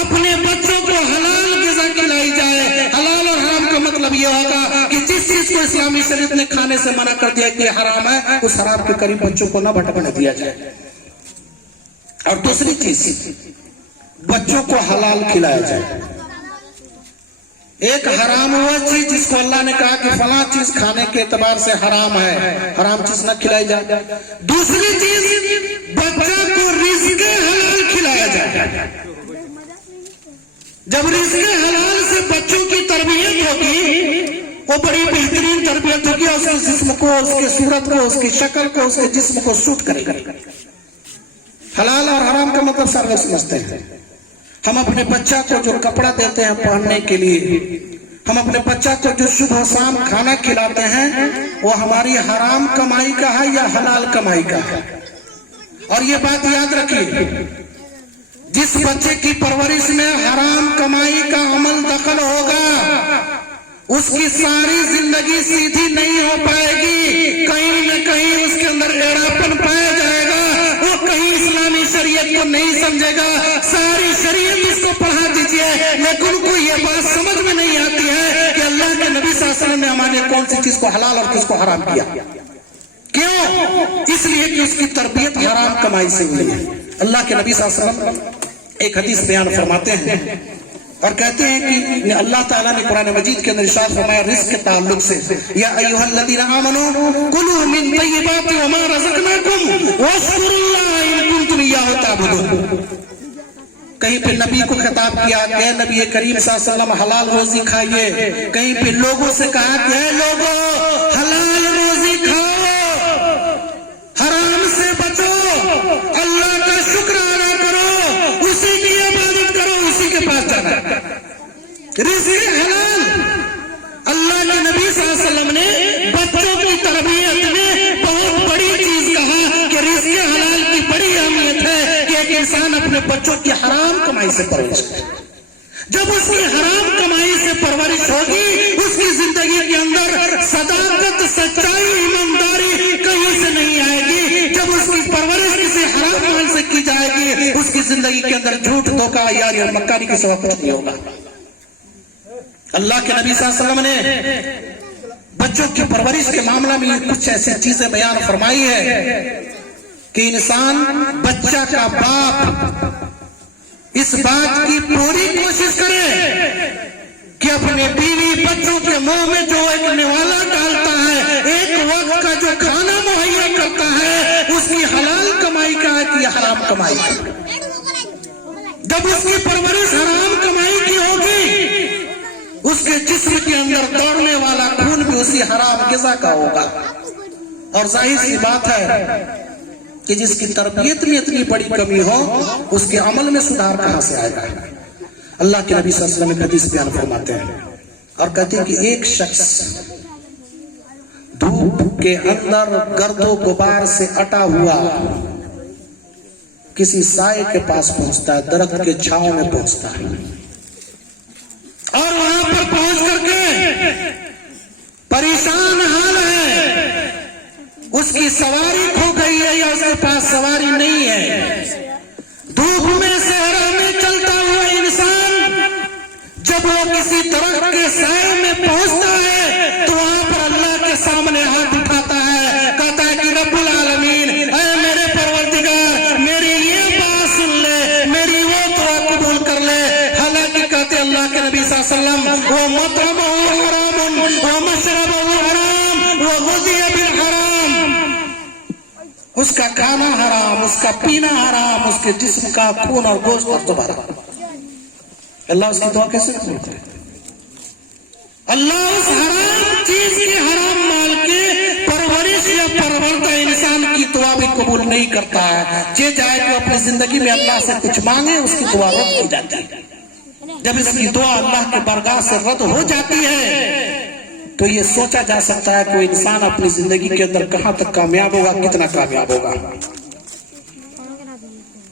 اپنے بچوں کو حلال غذا کھلائی جائے۔ حلال اور حرام کا مطلب یہ ہوگا کہ جس چیز کو اسلامی شریعت نے کھانے سے منع کر دیا کہ یہ حرام ہے، اس حرام کے قریب بچوں کو نہ بھٹکنے دیا جائے۔ اور دوسری چیز، بچوں کو حلال کھلایا جائے۔ ایک حرام وہ چیز جس کو اللہ نے کہا کہ فلاں چیز کھانے کے اعتبار سے حرام ہے، حرام چیز نہ کھلائی جائے۔ دوسری چیز، بچہ کو رزق حلال کھلایا جائے۔ جب رزق حلال سے بچوں کی تربیت ہوگی، وہ بڑی بہترین تربیت ہوگی، اس کے جسم کو، اس کی صورت کو، اس کی شکل کو، اس کے جسم کو سوٹ کرے گا۔ حلال اور حرام کا مطلب سارے سمجھتے ہیں۔ ہم اپنے بچہ کو جو کپڑا دیتے ہیں پہننے کے لیے، ہم اپنے بچہ کو جو صبح شام کھانا کھلاتے ہیں، وہ ہماری حرام کمائی کا ہے یا حلال کمائی کا ہے؟ اور یہ بات یاد رکھیے، جس بچے کی پرورش میں حرام کمائی کا عمل دخل ہوگا، اس کی ساری زندگی سیدھی نہیں ہو پائے گی، کہیں نہ کہیں اس کے اندر ایڑاپن پایا جائے گا، وہ کہیں اسلامی شریعت کو نہیں سمجھے گا۔ ساری شریعت اس کو پڑھا دیجئے، لیکن کو یہ بات سمجھ میں نہیں آتی ہے کہ اللہ کے نبی صلی اللہ علیہ وسلم نے ہمارے کون سی چیز کو حلال اور کس کو حرام کیا۔ کیوں؟ اس لیے کہ اس کی تربیت حرام کمائی سے ہوئی ہے۔ اللہ کے نبی صلی اللہ علیہ وسلم ایک حدیث بیان فرماتے ہیں اور کہتے ہیں کہ اللہ تعالیٰ نے قرآن مجید کے اندر ارشاد فرمایا رزق کے تعلق سے، یا ایھا الذین آمنوا کلوا من طیبات ما رزقناکم واشکروا اللہ ان کنتم ایاہ تعبدون۔ کہیں پہ نبی کو خطاب کیا کہ اے نبی کریم صلی اللہ علیہ وسلم حلال روزی کھائیے، کہیں پہ لوگوں سے کہا کہ اے لوگوں حلال روزی کھاؤ، حرام سے بچو، اللہ کا شکر ادا کرو، اسی کی عبادت کرو، اسی کے پاس جانا۔ رزق حلال، اللہ کے نبی صلی اللہ علیہ وسلم نے بچوں کی تربیت میں بہت بڑی چیز کہا کہ رزق حلال کی بڑی اہمیت ہے کہ ایک انسان اپنے بچوں کی حرام کمائی سے پرورش کرے۔ جب اس کی حرام کمائی سے پرورش ہوگی، اس کی زندگی کے اندر صداقت، سچائی، ایمانداری کہیں سے نہیں آئے گی۔ جب اس کی پرورش کسی حرام مال سے کی جائے گی، اس کی زندگی کے اندر جھوٹ، دھوکہ، یاری اور مکاری کے سوا کچھ نہیں ہوگا۔ اللہ کے نبی صلی اللہ علیہ وسلم نے بچوں کی پرورش کے معاملہ میں کچھ ایسی چیزیں بیان فرمائی ہے کہ انسان، بچہ کا باپ اس بات کی پوری کوشش کرے کہ اپنے بیوی بچوں کے منہ میں جو ایک نوالا ڈالتا ہے، ایک وقت کا جو کھانا مہیا کرتا ہے، اس کی حلال کمائی کا ہے کہ حرام کمائی کا۔ جب اس کی پرورش حرام کمائی کی ہوگی، اس کے جسم کے اندر دوڑنے والا خون بھی اسی حرام غذا کا ہوگا۔ اور ظاہر سی بات ہے کہ جس کی تربیت میں اتنی بڑی کمی ہو، اس کے عمل میں سدھار کہاں سے آئے گا؟ اللہ کے نبی صلی اللہ علیہ وسلم حدیث بیان فرماتے ہیں اور کہتے ہیں کہ ایک شخص دھوپ کے اندر گرد و غبار سے اٹا ہوا کسی سائے کے پاس پہنچتا ہے، درخت کے چھاؤں میں پہنچتا ہے، اور وہاں پر پہنچ کر کے پریشان حال ہے، اس کی سواری کھو گئی ہے یا اس کے پاس سواری نہیں ہے۔ دھوپ میں صحرا میں چلتا ہوا انسان جب وہ کسی درخت کے سائے میں پہنچتا ہے تو وہاں پر اللہ کے سامنے ہاتھ اٹھاتا ہے، کہتا ہے کہ رب العالمین، اے میرے پروردگار، میری یہ بات سن لے، میری وہ دعا قبول کر لے۔ حالانکہ کہتے اللہ کے نبی صلی اللہ علیہ وسلم، وہ مطعمہ حرام ومشربہ حرام وغذی بالحرام، اس کا کھانا حرام، اس کا پینا حرام، اس کے جسم کا خون اور گوشت اور دوبارہ۔ اللہ اس کی دعا کیسے قبول کرے؟ اللہ اس حرام چیز کے، حرام مال کے پرورش یا پروردہ انسان کی دعا بھی قبول نہیں کرتا ہے۔ یہ جائے کہ اپنی زندگی میں اللہ سے کچھ مانگے، اس کی دعا رد ہو جاتی ہے۔ جب اس کی دعا اللہ کے بارگاہ سے رد ہو جاتی ہے تو یہ سوچا جا سکتا ہے کہ کوئی انسان اپنی زندگی کے اندر کہاں تک کامیاب ہوگا، کتنا کامیاب ہوگا۔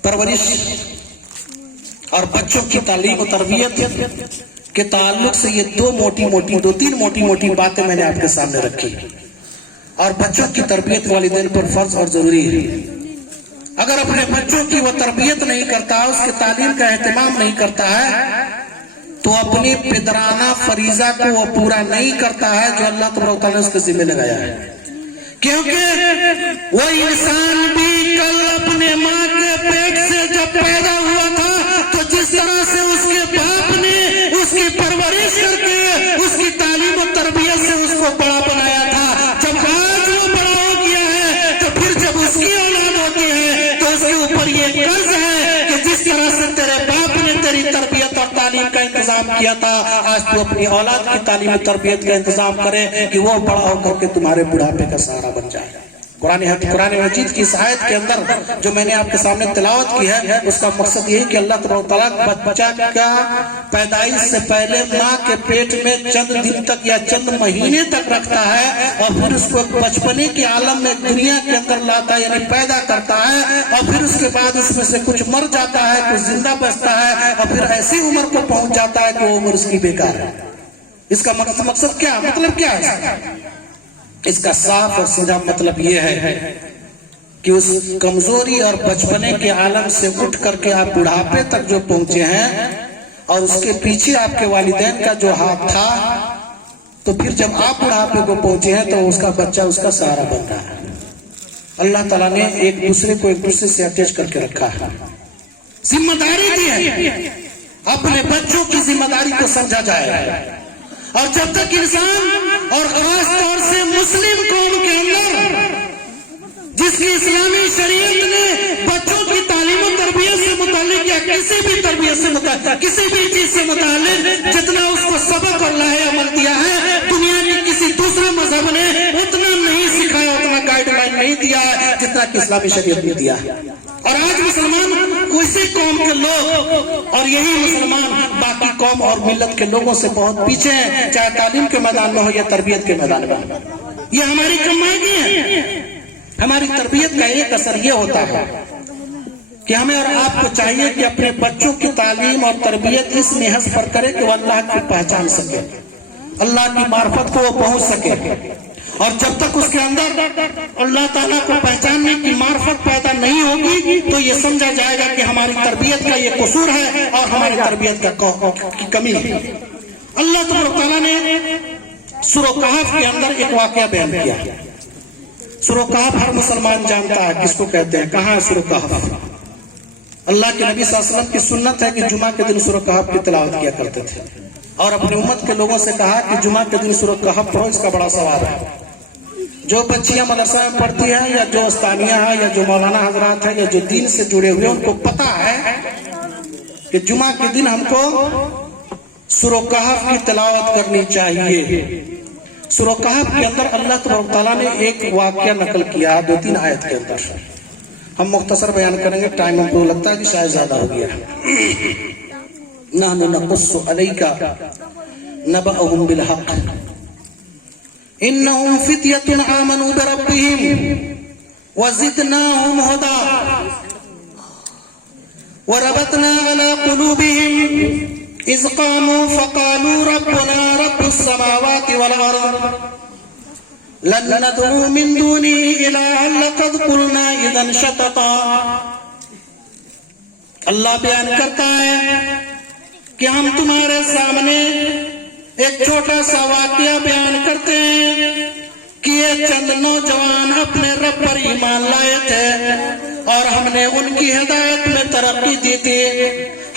پرورش اور بچوں کی تعلیم و تربیت کے تعلق سے یہ دو تین موٹی موٹی باتیں میں نے آپ کے سامنے رکھی۔ اور بچوں کی تربیت والدین پر فرض اور ضروری ہے۔ اگر اپنے بچوں کی وہ تربیت نہیں کرتا، اس کی تعلیم کا اہتمام نہیں کرتا ہے، تو اپنی پدرانہ فریضہ کو وہ پورا نہیں کرتا ہے جو اللہ تبارک و تعالیٰ نے اس کے ذمہ لگایا ہے۔ کیونکہ وہ انسان بھی کل اپنے ماں کے پیٹ سے جب پیدا ہوا تھا تو جس طرح سے اس کے باپ نے اس کی پرورش کر کے اس کی تعلیم و تربیت سے اس کو بڑا بنایا تھا، جب آج وہ بڑا ہو گیا ہے تو پھر جب اس کی اولاد ہوتی ہے تو اس کے اوپر یہ قرض ہے کہ جس طرح سے تیرے باپ نے تیری تربیت اور تعلیم کا انتظام کیا تھا، آج تو اپنی اولاد کی تعلیم و تربیت کا انتظام کرے کہ وہ بڑا ہو کر کے تمہارے بڑھاپے کا سہارا بن جائے۔ قرآن مجید کی اس آیت کے اندر جو میں نے آپ کے سامنے تلاوت کی ہے، اس کا مقصد یہی کہ اللہ تبارک و تعالیٰ بچہ کا پیدائش سے پہلے ماں کے پیٹ میں چند دن تک یا چند مہینے تک رکھتا ہے، اور پھر اس کو بچپنے کے عالم میں دنیا کے اندر لاتا ہے، یعنی پیدا کرتا ہے، اور پھر اس کے بعد اس میں سے کچھ مر جاتا ہے، کچھ زندہ بچتا ہے، اور پھر ایسی عمر کو پہنچ جاتا ہے کہ وہ عمر اس کی بیکار ہے۔ اس کا مقصد کیا، مطلب کیا ہے؟ اس کا صاف اور سیدھا مطلب یہ ہے کہ اس کمزوری اور بچپنے کے عالم سے اٹھ کر کے آپ بڑھاپے تک جو پہنچے ہیں، اور اس کے پیچھے آپ کے والدین کا جو ہاتھ تھا، تو پھر جب آپ بڑھاپے کو پہنچے ہیں تو اس کا بچہ اس کا سہارا بن رہا ہے۔ اللہ تعالیٰ نے ایک دوسرے سے اٹیچ کر کے رکھا ہے، ذمہ داری دی ہے، اپنے بچوں کی ذمہ داری کو سمجھا جائے۔ اور جب تک انسان اور خاص طور سے مسلم قوم کے اندر جس کی اسلامی شریعت نے بچوں کی تعلیم و تربیت سے متعلق یا کسی بھی تربیت سے متعلق کسی بھی چیز سے متعلق جتنا اس کو سبق اور لاہ عمل دیا ہے، دنیا کے کسی دوسرے مذہب نے اتنا نہیں سکھایا، اتنا گائیڈ لائن نہیں دیا ہے جتنا کہ اسلامی شریعت نے دیا ہے۔ اور آج مسلمان کسی قوم کے لوگ، اور یہی مسلمان باقی قوم اور ملت کے لوگوں سے بہت پیچھے ہیں، چاہے تعلیم کے میدان میں ہو یا تربیت کے میدان میں ہو۔ یہ ہماری کمائی ہے۔ ہماری تربیت کا ایک اثر یہ ہوتا ہے کہ ہمیں اور آپ کو چاہیے کہ اپنے بچوں کی تعلیم اور تربیت اس محض پر کرے کہ وہ اللہ کو پہچان سکے، اللہ کی معرفت کو وہ پہنچ سکے، اور جب تک اس کے اندر اللہ تعالیٰ کو پہچاننے کی معرفت پیدا نہیں ہوگی تو یہ سمجھا جائے گا کہ ہماری تربیت کا یہ قصور ہے اور ہماری تربیت کی کمی ہے۔ اللہ تعالیٰ نے سورہ کہف کے اندر ایک واقعہ بیان کیا۔ سورہ کہف ہر مسلمان جانتا ہے کس کو کہتے ہیں، کہاں ہے سورہ کہف؟ اللہ کے نبی صلی اللہ علیہ وسلم کی سنت ہے کہ جمعہ کے دن سورہ کہف کی تلاوت کیا کرتے تھے، اور اپنی امت کے لوگوں سے کہا کہ جمعہ کے دن سورہ کہف پڑھو، اس کا بڑا ثواب ہے۔ جو بچیاں مدرسہ میں پڑھتی ہیں یا جو استانیہ ہیں یا جو مولانا حضرات ہیں یا جو دین سے جڑے ہوئے ان کو پتا ہے کہ جمعہ کے دن ہم کو سورہ کہف کی تلاوت کرنی چاہیے۔ سورہ کہف کے اندر اللہ تبارک تعالیٰ نے ایک واقعہ نقل کیا 2-3 آیت کے اندر، ہم مختصر بیان کریں گے، ٹائم ہم کو لگتا ہے کہ شاید زیادہ ہو گیا۔ نحن نقص علیک نبأهم بالحق انہم فتیۃ آمنوا بربہم وزدناہم ہدی وربطنا علی قلوبہم اذ قاموا فقالوا ربنا رب السماوات والارض لن ندعو من دونه الہا لقد قلنا اذا شططا۔ اللہ بیان کرتا ہے کہ ہم تمہارے سامنے ایک چھوٹا سا واقعہ بیان کرتے ہیں کہ یہ چند نوجوان اپنے رب پر ایمان لائے تھے اور ہم نے ان کی ہدایت میں ترقی دی تھی،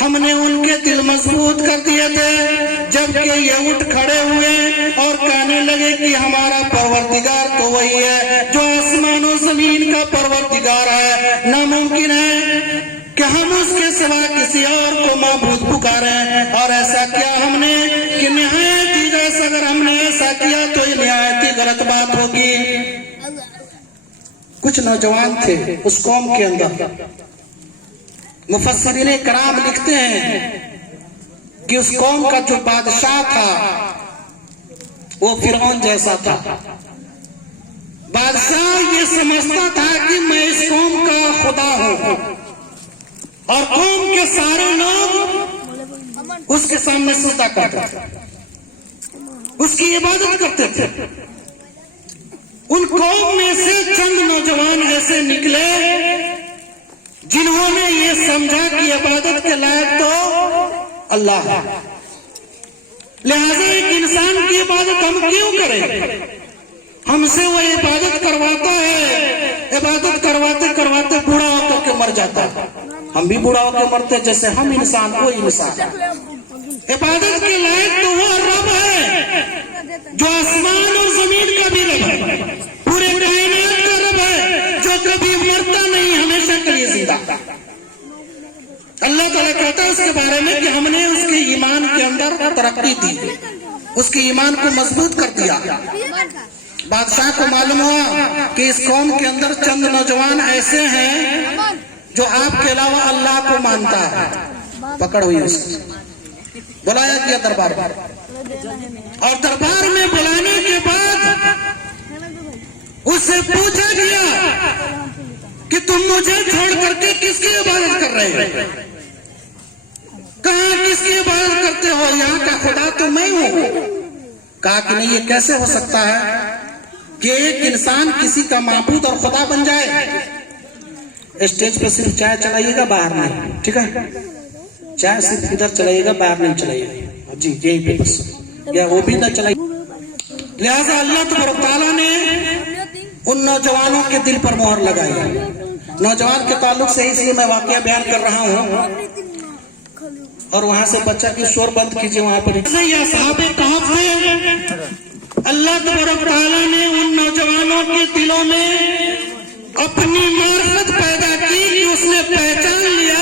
ہم نے ان کے دل مضبوط کر دیے تھے، جبکہ یہ اٹھ کھڑے ہوئے اور کہنے لگے کہ ہمارا پروردگار تو وہی ہے جو آسمان و زمین کا پروردگار ہے، ناممکن ہے کہ ہم اس کے سوا کسی اور کو معبود پکاریں، اور ایسا کیا ہم نے کہ نہایت ہی جیسا اگر ہم نے ایسا کیا تو یہ نہایت ہی غلط بات ہوگی۔ کچھ نوجوان تھے اس قوم کے اندر، مفسرین کرام لکھتے ہیں کہ اس قوم کا جو بادشاہ تھا وہ فرعون جیسا تھا. بادشاہ یہ سمجھتا تھا کہ میں اس قوم کا خدا ہوں اور قوم کے سارے لوگ اس کے سامنے سجدہ کرتے تھے, اس کی عبادت کرتے تھے. ان قوم میں سے چند نوجوان ایسے نکلے جنہوں نے یہ سمجھا کہ عبادت کے لائق تو اللہ ہے, لہذا ایک انسان کی عبادت ہم کیوں کریں؟ ہم سے وہ عبادت کرواتا ہے, عبادت کرواتے کرواتے بوڑھا ہو کر کے مر جاتا ہے. ہم بھی بوڑھا ہو کے مرتے جیسے ہم انسان, وہ انسان. عبادت کے لائق تو وہ رب ہے جو آسمان اور زمین کا بھی رب ہے, پورے کائنات کا رب ہے, جو کبھی مرتا نہیں, ہمیشہ کے لیے زندہ. اللہ تعالیٰ کہتا ہے اس کے بارے میں کہ ہم نے اس کے ایمان کے اندر ترقی دی, اس کے ایمان کو مضبوط کر دیا. بادشاہ کو معلوم ہوا کہ اس قوم کے اندر چند نوجوان ایسے ہیں جو آپ کے علاوہ اللہ کو مانتا ہے. پکڑ ہوئی اس کی, بلایا گیا دربار میں, اور دربار میں بلانے کے بعد اس سے پوچھا گیا کہ تم مجھے چھوڑ کر کے کس کی عبادت کر رہے ہو؟ کہاں کس کی عبادت کرتے ہو؟ یہاں کا خدا تو میں ہوں. کہا کہ نہیں, یہ کیسے ہو سکتا ہے کہ ایک انسان کسی کا معبود اور خدا بن جائے. اسٹیج پہ صرف چائے چلائیے گا, باہر نہیں, ٹھیک ہے؟ چائے صرف ادھر چلائیے گا, باہر نہیں چلائیے گا جی, یہیں پہ بس, یا وہ بھی نہ چلائیے. لہذا اللہ تبارک تعالیٰ نے ان نوجوانوں کے دل پر مہر لگائی. نوجوان کے تعلق سے اس لیے میں واقعہ بیان کر رہا ہوں, اور وہاں سے بچہ کی شور بند کیجیے وہاں پر. یہ اصحاب کہف تھے, اللہ تبارک تعالیٰ نے ان نوجوانوں کے دلوں میں اپنی معرفت پیدا کی کہ اس نے پہچان لیا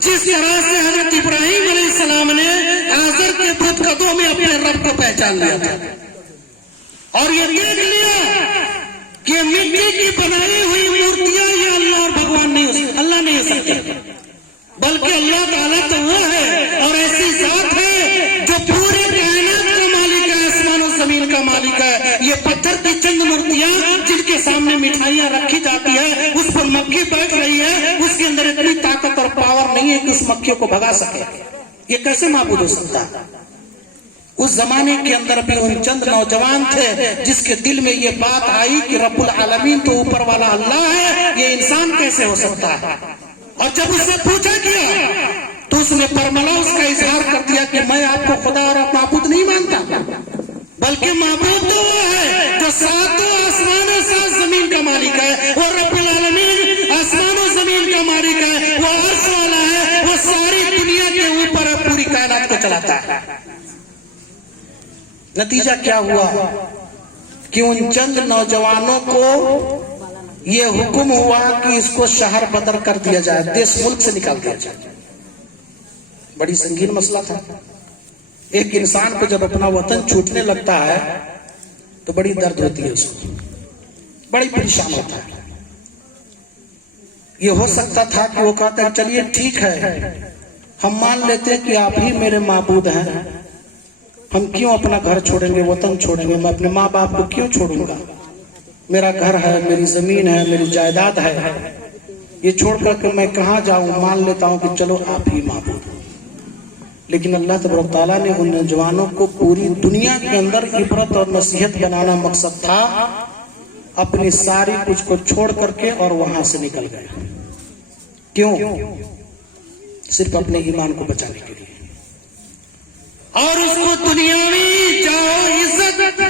جس طرح سے حضرت ابراہیم علیہ السلام نے آزر کے بت قدوں میں اپنے رب کو پہچان لیا تھا, اور یہ دیکھ لیا کہ مٹی کی بنائی ہوئی مورتیاں یہ اللہ اور بھگوان نہیں, اللہ نہیں ہو سکتے, بلکہ اللہ تعالیٰ تو وہ ہے اور ایسی ذات ہے جو پورے کائنات کا مالک ہے, آسمان و زمین کا مالک ہے. یہ پتھر کی چند مورتیاں جن کے سامنے مٹھائیاں رکھی جاتی ہے, اس پر مکھی بیٹھ رہی ہے, اس کے اندر اتنی طاقت اور پاور نہیں ہے کہ اس مکھیوں کو بھگا سکے. یہ کیسے معبود ہو سکتا ہے؟ اس زمانے کے اندر بھی ان چند نوجوان تھے جس کے دل میں یہ بات آئی کہ رب العالمین تو اوپر والا اللہ ہے, یہ انسان کیسے ہو سکتا ہے؟ اور جب اس سے پوچھا گیا تو اس نے پرملا اس کا اظہار کر دیا کہ میں آپ کو خدا اور معبود نہیں مانتا, بلکہ معبود تو وہ ہے جو ساتوں آسمان و سات زمین کا مالک ہے. وہ رب العالمین آسمان و زمین کا مالک ہے, وہ عرش والا ہے, وہ ساری دنیا کے اوپر پوری کائنات کو چلاتا ہے. نتیجہ کیا ہوا کہ ان چند نوجوانوں کو یہ حکم ہوا کہ اس کو شہر بدر کر دیا جائے, دیس ملک سے نکال دیا جائے. بڑی سنگین مسئلہ تھا. ایک انسان کو جب اپنا وطن چھوٹنے لگتا ہے تو بڑی درد ہوتی ہے, اس کو بڑی پریشان ہوتا ہے. یہ ہو سکتا تھا کہ وہ کہتا ہے چلیے ٹھیک ہے, ہم مان لیتے کہ آپ ہی میرے معبود ہیں, ہم کیوں اپنا گھر چھوڑیں گے, وطن چھوڑیں گے, میں اپنے ماں باپ کو کیوں چھوڑوں گا, میرا گھر ہے, میری زمین ہے, میری جائیداد ہے, یہ چھوڑ کر کے میں کہاں جاؤں. مان لیتا ہوں کہ چلو آپ ہی معبود. لیکن اللہ تبارک تعالیٰ نے ان نوجوانوں کو پوری دنیا کے اندر عبرت اور نصیحت بنانا مقصد تھا. اپنی ساری کچھ کو چھوڑ کر کے اور وہاں سے نکل گئے. کیوں؟ صرف اپنے ایمان کو بچانے کے لیے. اور اس کو دنیاوی جاؤ عزت,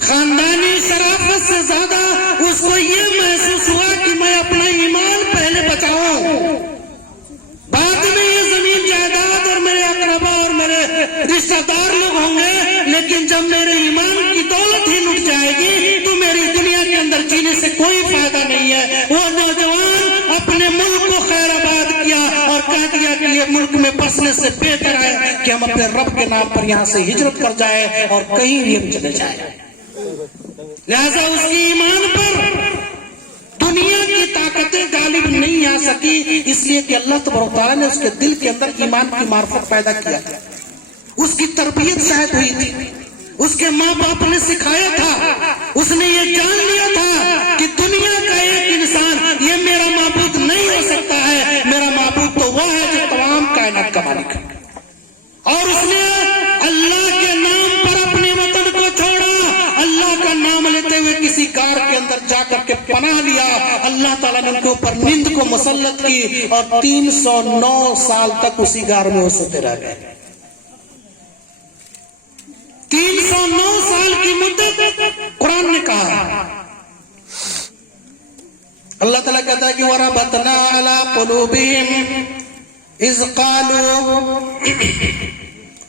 خاندانی شرافت سے زیادہ اس کو یہ محسوس ہوا کہ میں اپنا ایمان پہلے بچاؤں, بعد میں یہ زمین جائیداد اور میرے اقربا اور میرے رشتہ دار لوگ ہوں گے, لیکن جب میرے ایمان کی دولت ہی لٹ جائے گی تو میری دنیا کے اندر جینے سے کوئی فائدہ نہیں ہے. وہ نوجوان اپنے ملک کو خیر آباد کیا اور کہہ دیا کہ یہ ملک میں بسنے سے بہتر ہے کہ ہم اپنے رب کے نام پر یہاں سے ہجرت کر جائیں اور کہیں بھی ہم چلے جائیں. لہذا اس کی ایمان پر دنیا کی طاقتیں غالب نہیں آ سکی, اس لیے کہ اللہ تبارک تعالیٰ نے اس کے دل کے اندر ایمان کی معرفت پیدا کیا, اس کی تربیت شاید ہوئی تھی. اس کے ماں باپ نے سکھایا تھا، اس نے یہ جان لیا تھا کہ دنیا کا ایک انسان یہ میرا معبود نہیں ہو سکتا ہے، میرا معبود تو وہ ہے جو تمام کائنات کا مالک ہے۔ اور اس نے اللہ کے نام پر اپنے وطن کو چھوڑا، اللہ کا نام لیتے ہوئے کسی غار کے اندر جا کر کے پناہ لیا۔ اللہ تعالیٰ نے ان کے اوپر نیند کو مسلط کی اور 309 سال تک اسی غار میں وہ سوتے رہ گئے۔ 309 سال کی مدت قرآن نے کہا۔ اللہ تعالیٰ کہتا ہے کہ وَرَبَطْنَا عَلَىٰ قُلُوبِهِمْ اِذْ قَالُوا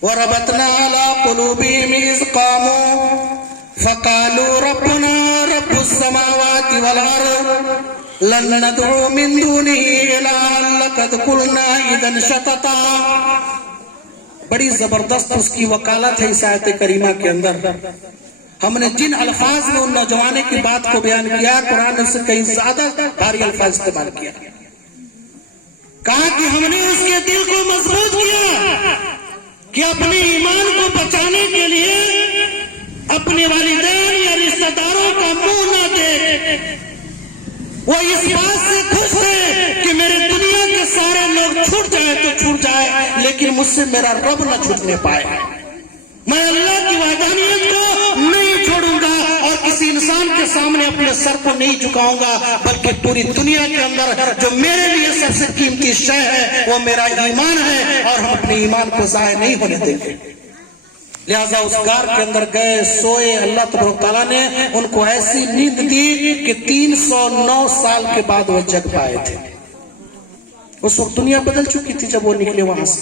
وَرَبَطْنَا عَلَىٰ قُلُوبِهِمْ اِذْ قَامُوا فَقَالُوا رَبُّنَا رَبُّ السَّمَاوَاتِ وَالْأَرْضِ لَن نَّدْعُوَ مِن دُونِهِ إِلَٰهًا لَّقَدْ قُلْنَا إِذًا شَطَطًا۔ بڑی زبردست اس کی وکالت ہے اس آیت کریمہ کے اندر۔ ہم نے جن الفاظ میں ان نوجوانوں کی بات کو بیان کیا، قرآن نے اس سے کئی زیادہ بھاری الفاظ استعمال کیا۔ کہا کہ ہم نے اس کے دل کو مضبوط کیا کہ اپنے ایمان کو بچانے کے لیے اپنے والدین یا رشتہ داروں کا منہ نہ دے۔ وہ اس بات سے خوش ہے کہ میرے دنیا کے سارے لوگ چھوٹ جائے تو چھوٹ جائے، لیکن مجھ سے میرا رب نہ چھوٹنے پائے۔ میں اللہ کی وحدانیت کو نہیں چھوڑوں گا اور کسی انسان کے سامنے اپنے سر کو نہیں جھکاؤں گا، بلکہ پوری دنیا کے اندر جو میرے لیے سب سے قیمتی شے ہے وہ میرا ایمان ہے، اور ہم اپنے ایمان کو ضائع نہیں ہونے دیں گے۔ لہذا اس غار کے اندر گئے، سوئے۔ اللہ تبارک تعالیٰ نے ان کو ایسی نیند دی کہ 309 سال کے بعد وہ جگ پائے تھے۔ اس وقت دنیا بدل چکی تھی جب وہ نکلے وہاں سے۔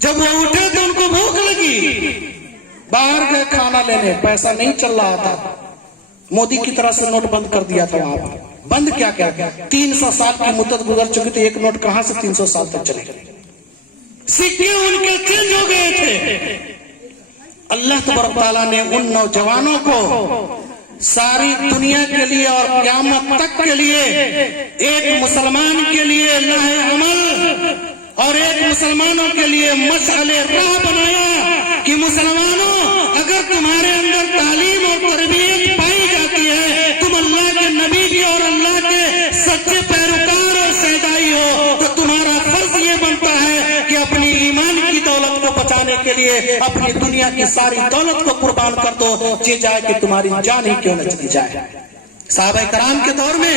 جب وہ اٹھے تو ان کو بھوک لگی، باہر گئے کھانا لینے، پیسہ نہیں چل رہا تھا، مودی کی طرح سے نوٹ بند کر دیا تھا وہاں پر۔ بند کیا کیا 300 سال کی مدت گزر چکی تھی، ایک نوٹ کہاں سے 300 سال تک چلے گئے؟ سکے ان کے چینج ہو گئے تھے۔ اللہ تبارک تعالیٰ نے ان نوجوانوں کو ساری دنیا کے لیے اور قیامت تک کے لیے ایک مسلمان کے لیے راہ عمل اور ایک مسلمانوں کے لیے مشعل راہ بنایا کہ مسلمانوں، اگر تمہارے اندر تعلیم اور تربیت پائی جاتی ہے، تم اللہ کے نبی کی اور اللہ کے سچے پیروکار اور شہدائی ہو، تو تمہارا فرض یہ بنتا ہے کہ اپنی ایمان کی دولت کو بچانے کے لیے اپنی دنیا کی ساری دولت کو قربان کر دو، یہ جائے کہ تمہاری جان ہی کیوں نہ چلی جائے۔ صحابہ کرام کے دور میں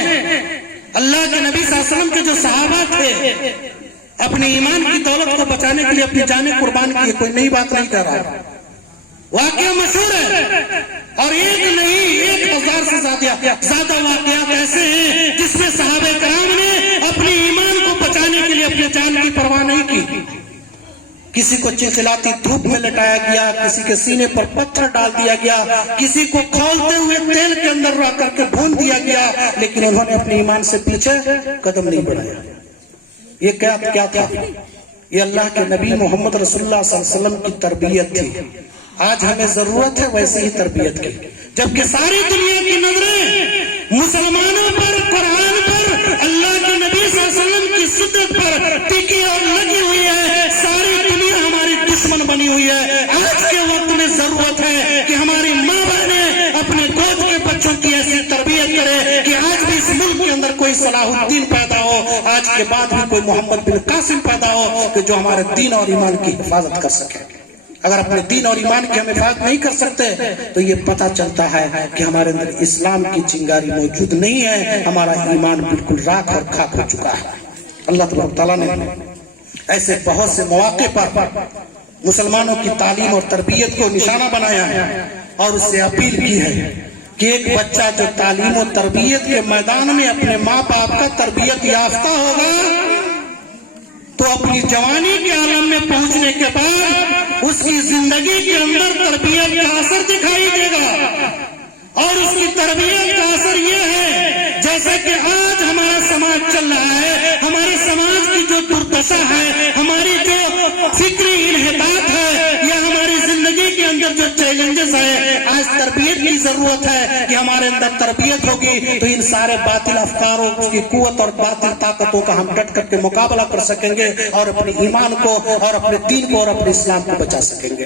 اللہ کے نبی صلی اللہ علیہ وسلم کے جو صحابہ تھے، اپنے ایمان کی دولت کو بچانے کے لیے اپنی جانیں قربان کی۔ کوئی نئی بات نہیں کر رہا، واقعہ مشہور ہے، اور ایک نہیں 1000 سے زیادہ واقعات ایسے ہیں جس میں صحابہ کرام نے اپنے ایمان کو بچانے کے لیے اپنے جان کی پرواہ نہیں کی۔ کسی کو چلچلاتی دھوپ میں لٹایا گیا، کسی کے سینے پر پتھر ڈال دیا گیا، کسی کو کھولتے ہوئے تیل کے اندر رکھ کر کے بھون دیا گیا، لیکن انہوں نے اپنے ایمان سے پیچھے قدم نہیں بڑھایا۔ یہ کیا تھا؟ یہ اللہ کے نبی محمد رسول اللہ صلی اللہ علیہ وسلم کی تربیت تھی۔ آج ہمیں ضرورت ہے ویسے ہی تربیت کی، جبکہ ساری دنیا کی نظریں مسلمانوں پر، قرآن پر، اللہ کے نبی صلی اللہ علیہ وسلم کی سنت پر ٹکی اور لگی ہوئی ہے۔ ساری دنیا ہماری دشمن بنی ہوئی ہے۔ آج کے وقت میں ضرورت ہے کہ ہماری ماں بہنیں اپنے گود کے بچوں کی ایسی تربیت کرے کہ آج بھی اس ملک کے اندر کوئی صلاح الدین پیدا ہو، آج کے بعد بھی کوئی محمد بن قاسم پیدا ہو کہ جو ہمارے دین اور ایمان کی حفاظت کر سکے۔ اگر اپنے دین اور ایمان کی ہم حفاظت نہیں کر سکتے تو یہ پتہ چلتا ہے کہ ہمارے اندر اسلام کی چنگاری موجود نہیں ہے، ہمارا ایمان بالکل راکھ اور خاک ہو چکا ہے۔ اللہ تبارک تعالیٰ نے ایسے بہت سے مواقع پر مسلمانوں کی تعلیم اور تربیت کو نشانہ بنایا ہے اور اس سے اپیل کی ہے کہ ایک بچہ جو تعلیم و تربیت کے میدان میں اپنے ماں باپ کا تربیت یافتہ ہوگا تو اپنی جوانی کے عالم میں پہنچنے کے بعد اس کی زندگی کے اندر تربیت کا اثر دکھائی دے گا، اور اس کی تربیت کا اثر یہ ہے جیسے کہ آج ہمارا سماج چل رہا ہے، ہمارے سماج کی جو دردشا ہے، ہماری جو فکری انحطاط ہے، یا ہماری زندگی کے اندر جو چیلنجز ہے، آج تربیت کی ضرورت ہے کہ ہمارے اندر تربیت ہوگی تو ان سارے باطل افکاروں کی قوت اور باطل طاقتوں کا ہم ڈٹ کر کے مقابلہ کر سکیں گے اور اپنے ایمان کو اور اپنے دین کو اور اپنے اسلام کو بچا سکیں گے۔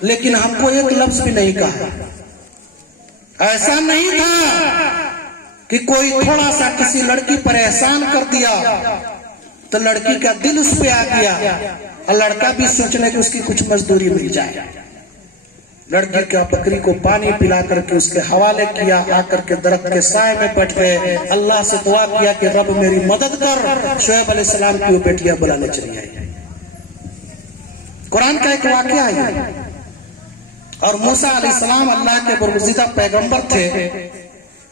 لیکن ہم کو ایک لفظ بھی نہیں کہا. ایسا نہیں تھا کہ کوئی تھوڑا سا کسی لڑکی پر احسان کر دیا تو لڑکی کا دل اس پہ آ گیا اور لڑکا بھی سوچنے کہ اس کی کچھ مزدوری مل جائے. لڑکی کا بکری کو پانی پلا کر کے اس کے حوالے کیا, آ کر کے درخت کے سائے میں بیٹھ گئے, اللہ سے دعا کیا کہ رب میری مدد کر. شعیب علیہ السلام کی وہ بیٹیاں بلانے چلی آئی. قرآن کا ایک واقعہ ہے. اور موسیٰ علیہ السلام اللہ کے برگزیدہ پیغمبر تھے.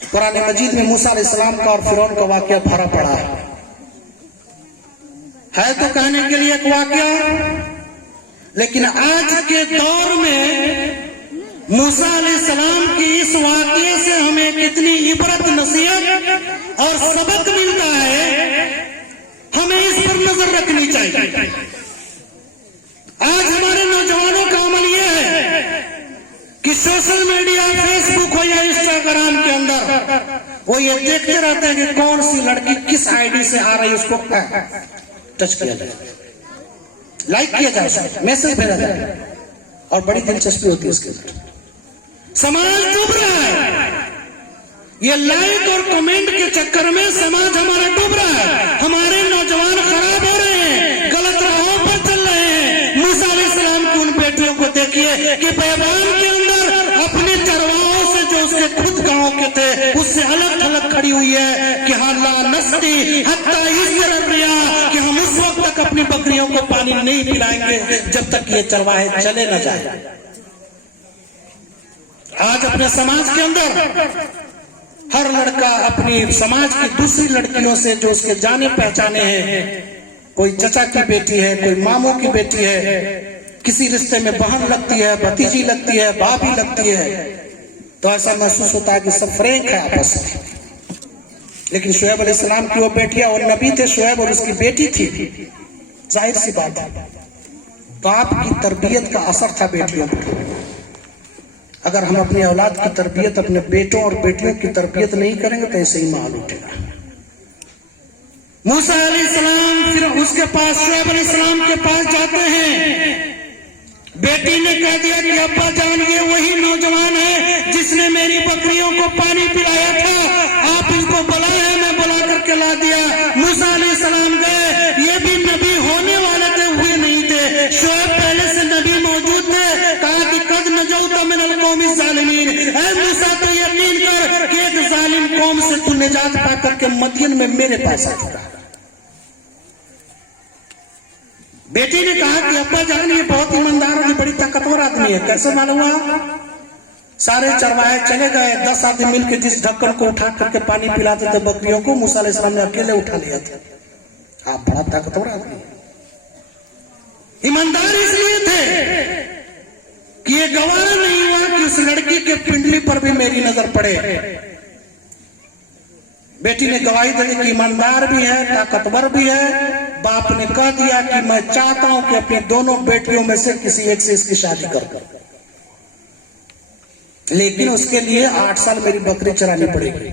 قرآن مجید میں موسیٰ علیہ السلام کا اور فرعون کا واقعہ بھرا پڑا ہے تو کہنے کے لیے ایک واقعہ, لیکن آج کے دور میں موسیٰ علیہ السلام کی اس واقعے سے ہمیں کتنی عبرت نصیحت اور سبق ملتا ہے, ہمیں اس پر نظر رکھنی چاہیے. آج ہمارے نوجوانوں کا عمل یہ ہے کہ سوشل میڈیا, فیس بک ہو یا انسٹاگرام کے اندر وہ یہ دیکھتے رہتے ہیں کہ کون سی لڑکی کس آئی ڈی سے آ رہی ہے, اس کو ٹچ کیا جائے, لائک کیا جائے, میسج بھیجا جائے, اور بڑی دلچسپی ہوتی ہے اس کے اندر. سماج ڈوب رہا ہے. یہ لائک اور کمنٹ کے چکر میں سماج ہمارا ڈوب رہا ہے. ہمارے نوجوان خراب ہو رہے ہیں, غلط راہوں پر چل رہے ہیں. موسیٰ علیہ السلام کی ان بیٹیوں کو دیکھیے کہ بیابان کے اندر اپنے چرواہوں سے جو اس کے خود گاؤں کے تھے اس سے الگ تھلگ کھڑی ہوئی ہے کہ ہاں لا نسقی حتی یصدر الرعاء, کہ ہم اس وقت تک اپنی بکریوں کو پانی نہیں پلائیں گے جب تک یہ چرواہے چلے نہ جائیں. آج اپنے سماج کے اندر ہر لڑکا اپنی سماج کی دوسری لڑکیوں سے جو اس کے جانے پہچانے ہیں, کوئی چچا کی بیٹی ہے, کوئی ماموں کی بیٹی ہے, کسی رشتے میں بہن لگتی ہے, بھتیجی لگتی ہے, بھابھی لگتی ہے, تو ایسا محسوس ہوتا ہے کہ سب فرینک ہے آپس میں. لیکن شعیب علیہ السلام کی وہ بیٹیاں, اور نبی تھے شعیب اور اس کی بیٹی تھی, ظاہر سی بات ہے باپ کی تربیت کا اثر تھا بیٹیوں پر. اگر ہم اپنی اولاد کی تربیت اپنے بیٹوں اور بیٹیوں کی تربیت نہیں کریں گے تو ایسے ہی مال اٹھے گا. موسیٰ علیہ السلام پھر اس کے پاس, شعیب علیہ السلام کے پاس جاتے ہیں. بیٹی نے کہہ دیا کہ ابا جان یہ وہی نوجوان ہے جس نے میری بکریوں کو پانی پلایا تھا, آپ ان کو بلائے, میں بلا کر کے لا دیا. موسیٰ علیہ السلام گئے, یہ بھی نبی ہونے والے تھے, ہوئے نہیں تھے. شعیب پہلے سے نبی موجود تھے. کہا کہ قد نجوت من القوم الظالمین, اے موسیٰ تو یقین کر کہ ایک ظالم قوم سے تو نجات پا کر کے مدین میں میرے پاس آ چکا. بیٹی نے کہا کہ ابا جان یہ بہت ایماندار اور بڑی طاقتور آدمی ہے. کیسے معلوم ہوا؟ سارے چرواہے چلے گئے, 10 آدمی مل کے جس ڈھکن کو اٹھا کر کے پانی پلاتے تھے بکریوں کو, موسیٰ علیہ السلام نے اکیلے اٹھا لیا تھا. آپ بڑا طاقتور آدمی ہے. ایماندار اس لیے تھے کہ یہ گوارا نہیں ہوا کہ اس لڑکی کے پنڈلی پر بھی میری نظر پڑے. بیٹی نے گواہی دی کہ ایماندار بھی ہے, طاقتور بھی ہے. باپ نے کہہ دیا کہ میں چاہتا ہوں کہ اپنی دونوں بیٹیوں میں سے کسی ایک سے اس کی شادی کر, لیکن اس کے لیے 8 سال میری بکری چرانی پڑے گی.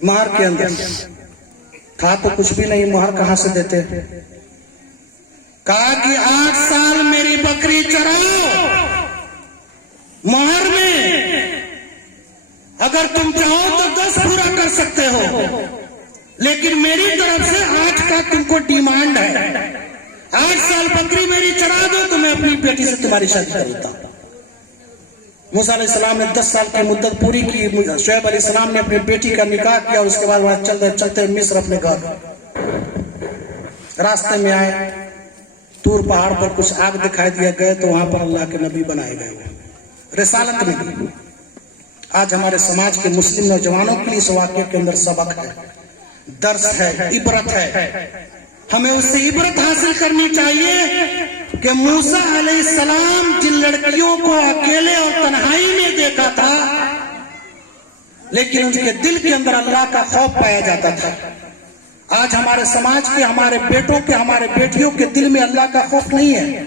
مہر کے اندر تھا تو کچھ بھی نہیں, مہر کہاں سے دیتے؟ کہا کہ 8 سال میری بکری چراؤ, مہر میں اگر تم چاہو تو 10 پورا کر سکتے ہو, لیکن میری طرف سے 8 کا تم کو ڈیمانڈ ہے. 8 سال بکری میری چرا دو تو میں اپنی بیٹی سے تمہاری شادی کر دیتا ہوں. موسیٰ علیہ السلام نے 10 سال کی مدت پوری کی. شعیب علیہ السلام نے اپنی بیٹی کا نکاح کیا, اس کے بعد وہاں چلتے چلتے مصر اپنے گھر, راستے میں آئے, طور پہاڑ پر کچھ آگ دکھائی دیا, گئے تو وہاں پر اللہ کے نبی بنائے گئے, رسالت ملی. آج ہمارے سماج کے مسلم نوجوانوں کے لیے اس واقعے کے اندر سبق ہے, درس ہے, عبرت ہے. ہمیں اس سے عبرت حاصل کرنی چاہیے کہ موسیٰ علیہ السلام جن لڑکیوں کو اکیلے اور تنہائی میں دیکھا تھا, لیکن ان کے دل کے اندر اللہ کا خوف پایا جاتا تھا. آج ہمارے سماج کے, ہمارے بیٹوں کے, ہمارے بیٹیوں کے دل میں اللہ کا خوف نہیں ہے.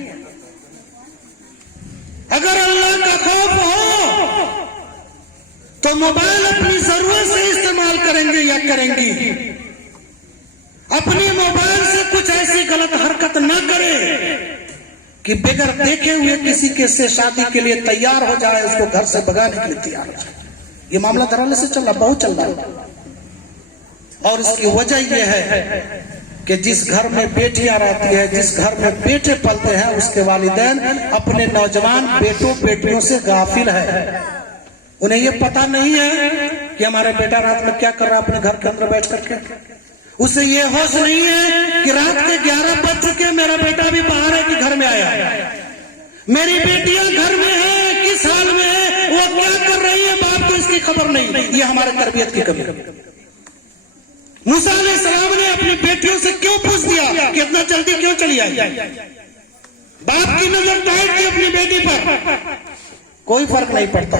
اگر اللہ کا خوف ہو تو موبائل اپنی ضرورت سے استعمال کریں گے یا کریں گی. اپنی موبائل سے کچھ ایسی غلط حرکت نہ کرے کہ بغیر دیکھے ہوئے کسی کے سے شادی کے لیے تیار ہو جائے، اس کو گھر سے بھگانے کے لیے تیار ہو جائے. یہ معاملہ دھرانے سے چل رہا، بہت چل رہا ہے. اور اس کی وجہ یہ ہے کہ جس گھر میں بیٹیاں رہتی ہے، جس گھر میں بیٹے پلتے ہیں، اس کے والدین اپنے نوجوان بیٹوں بیٹیوں سے غافل ہے. انہیں یہ پتا نہیں ہے کہ ہمارا بیٹا رات میں کیا کر رہا ہے اپنے گھر کے اندر بیٹھ کر کے. اسے یہ ہوش نہیں ہے کہ رات کے 11 بج چکے، میرا بیٹا بھی باہر ہے کہ گھر میں آیا، میری بیٹیاں گھر میں ہے، کس حال میں ہے، وہ کیا کر رہی ہے، باپ کو اس کی خبر نہیں. یہ ہمارے تربیت کی کمی. موسیٰ علیہ السلام نے اپنی بیٹیوں سے کیوں پوچھ دیا کہ اتنا جلدی کیوں چلی آئی؟ باپ کی نظر ٹائٹ تھی اپنی بیٹی پر، کوئی فرق نہیں پڑتا.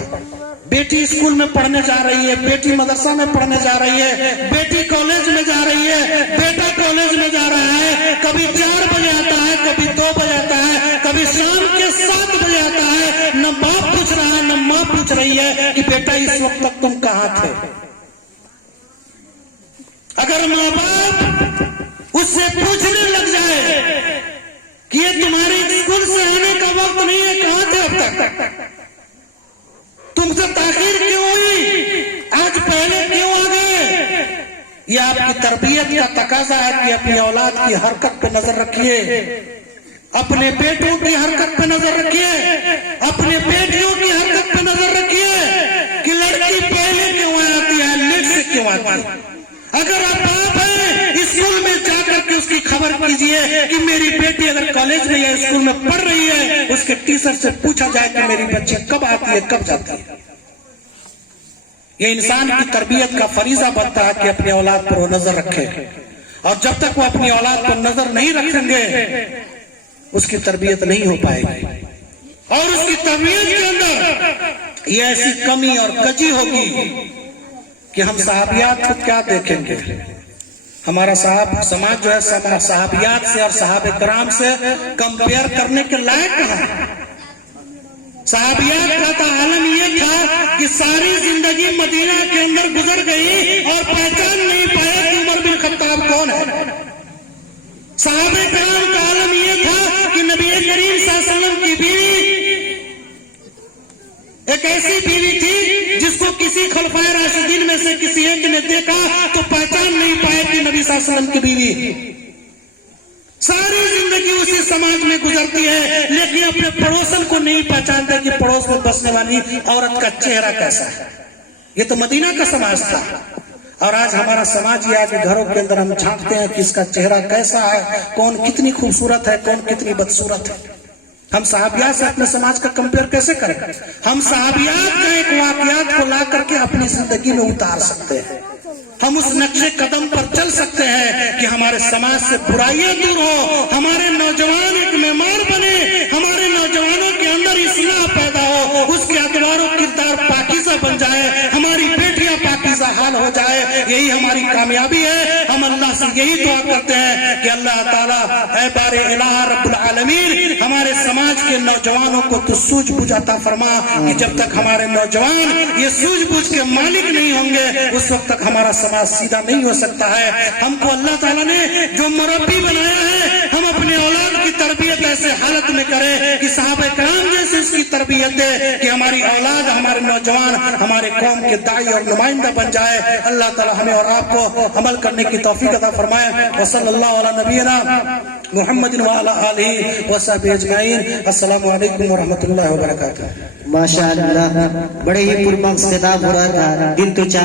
بیٹی اسکول میں پڑھنے جا رہی ہے، بیٹی مدرسہ میں پڑھنے جا رہی ہے، بیٹی کالج میں جا رہی ہے، بیٹا کالج میں جا رہا ہے. کبھی 4 بجے آتا ہے، کبھی 2 بجے آتا ہے، کبھی شام کے 7 بجے آتا ہے. نہ باپ پوچھ رہا ہے نہ ماں پوچھ رہی ہے کہ بیٹا اس وقت تک تم کہاں تھے. اگر ماں باپ اس سے پوچھنے لگ جائے کہ یہ تمہاری اسکول سے آنے کا وقت نہیں ہے، کہاں تھے اب تک، تم سے تاخیر کیوں ہوئی، آج پہلے کیوں آ گئے. یہ آپ کی تربیت کا تقاضا ہے کہ اپنی اولاد کی حرکت پہ نظر رکھیے، اپنے بیٹوں کی حرکت پہ نظر رکھیے، اپنے بیٹیوں کی حرکت پہ نظر رکھیے کہ لڑکی پہلے کیوں آتی ہے، لیٹ سے کیوں آتی ہے. اگر آپ باپ ہیں، اسکول میں جا کر کے اس کی خبر کیجئے کہ میری بیٹی اگر کالج میں یا اسکول میں پڑھ رہی ہے، اس کے ٹیچر سے پوچھا جائے کہ میری بچی کب آتی ہے کب جاتی ہے. یہ انسان کی تربیت کا فریضہ بنتا ہے کہ اپنے اولاد پر وہ نظر رکھے، اور جب تک وہ اپنی اولاد پر نظر نہیں رکھیں گے اس کی تربیت نہیں ہو پائے گی. اور اس کی تربیت کے اندر یہ ایسی کمی اور کجی ہوگی کہ ہم صحابیات کو کیا دیکھیں گے. ہمارا سماج جو ہے صحابیات سے اور صحابہ کرام سے کمپیئر کرنے کے لائق ہے. صحابیات کا تو عالم یہ تھا کہ ساری زندگی مدینہ کے اندر گزر گئی اور پہچان نہیں پایا کہ عمر بن خطاب کون ہے. صحابہ کرام کا عالم یہ تھا کہ نبی کریم صلی اللہ علیہ وسلم کی بیوی ایک ایسی بیوی تھی جس کو کسی خلفائے راشدین میں سے کسی ایک نے دیکھا تو پہچان نہیں پائے کہ نبی صلی اللہ علیہ وسلم کی بیوی. ساری زندگی اسی سماج میں گزرتی ہے لیکن اپنے پڑوسن کو نہیں پہچانتے کہ پڑوس میں بسنے والی عورت کا چہرہ کیسا ہے. یہ تو مدینہ کا سماج تھا. اور آج ہمارا سماج یہ ہے کہ گھروں کے اندر ہم جھانکتے ہیں کہ اس کا چہرہ کیسا ہے، کون کتنی خوبصورت ہے، کون کتنی بدصورت ہے. ہم صحابیات سے اپنے سماج کا کمپیئر کیسے کریں؟ ہم صحابیات کے ایک واقعات کو لا کر کے اپنی زندگی میں اتار سکتے ہیں. ہم اس نقشے قدم پر چل سکتے ہیں کہ ہمارے سماج سے برائیاں دور ہو، ہمارے نوجوان ایک معمار بنے، ہمارے نوجوانوں کے اندر اصلاح پیدا ہو، اس کے ادوار و کردار پاکیزہ بن جائے، ہماری بیٹیاں پاکیزہ حال ہو جائے. یہی ہماری کامیابی ہے. ہم اللہ سے یہی دعا کرتے ہیں کہ اللہ تعالیٰ اے بار الہ رب العالمین ہمارے سماج کے نوجوانوں کو تو سوجھ بوجھ عطا فرما کہ جب تک ہمارے نوجوان یہ سوجھ بوجھ کے مالک نہیں ہوں گے اس وقت تک ہمارا سماج سیدھا نہیں ہو سکتا ہے. ہم کو اللہ تعالیٰ نے جو مربی بنایا ہے ہم اپنے اولاد کی تربیت ایسے حالت میں کریں کہ صحابہ کرام جیسے اس کی تربیت دے کہ ہماری اولاد ہمارے نوجوان ہمارے قوم کے داعی اور نمائندہ بن جائے. اللہ تعالیٰ ہمیں اور آپ کو عمل کرنے کی توفیق عطا فرمائے. وصلی اللہ علی نبینا محمد وعلی آلہ وصحبہ اجمعین. السلام علیکم ورحمۃ اللہ وبرکاتہ. ماشاء اللہ بڑے ہی پرمقصد خطاب ہو رہا تھا. دل تو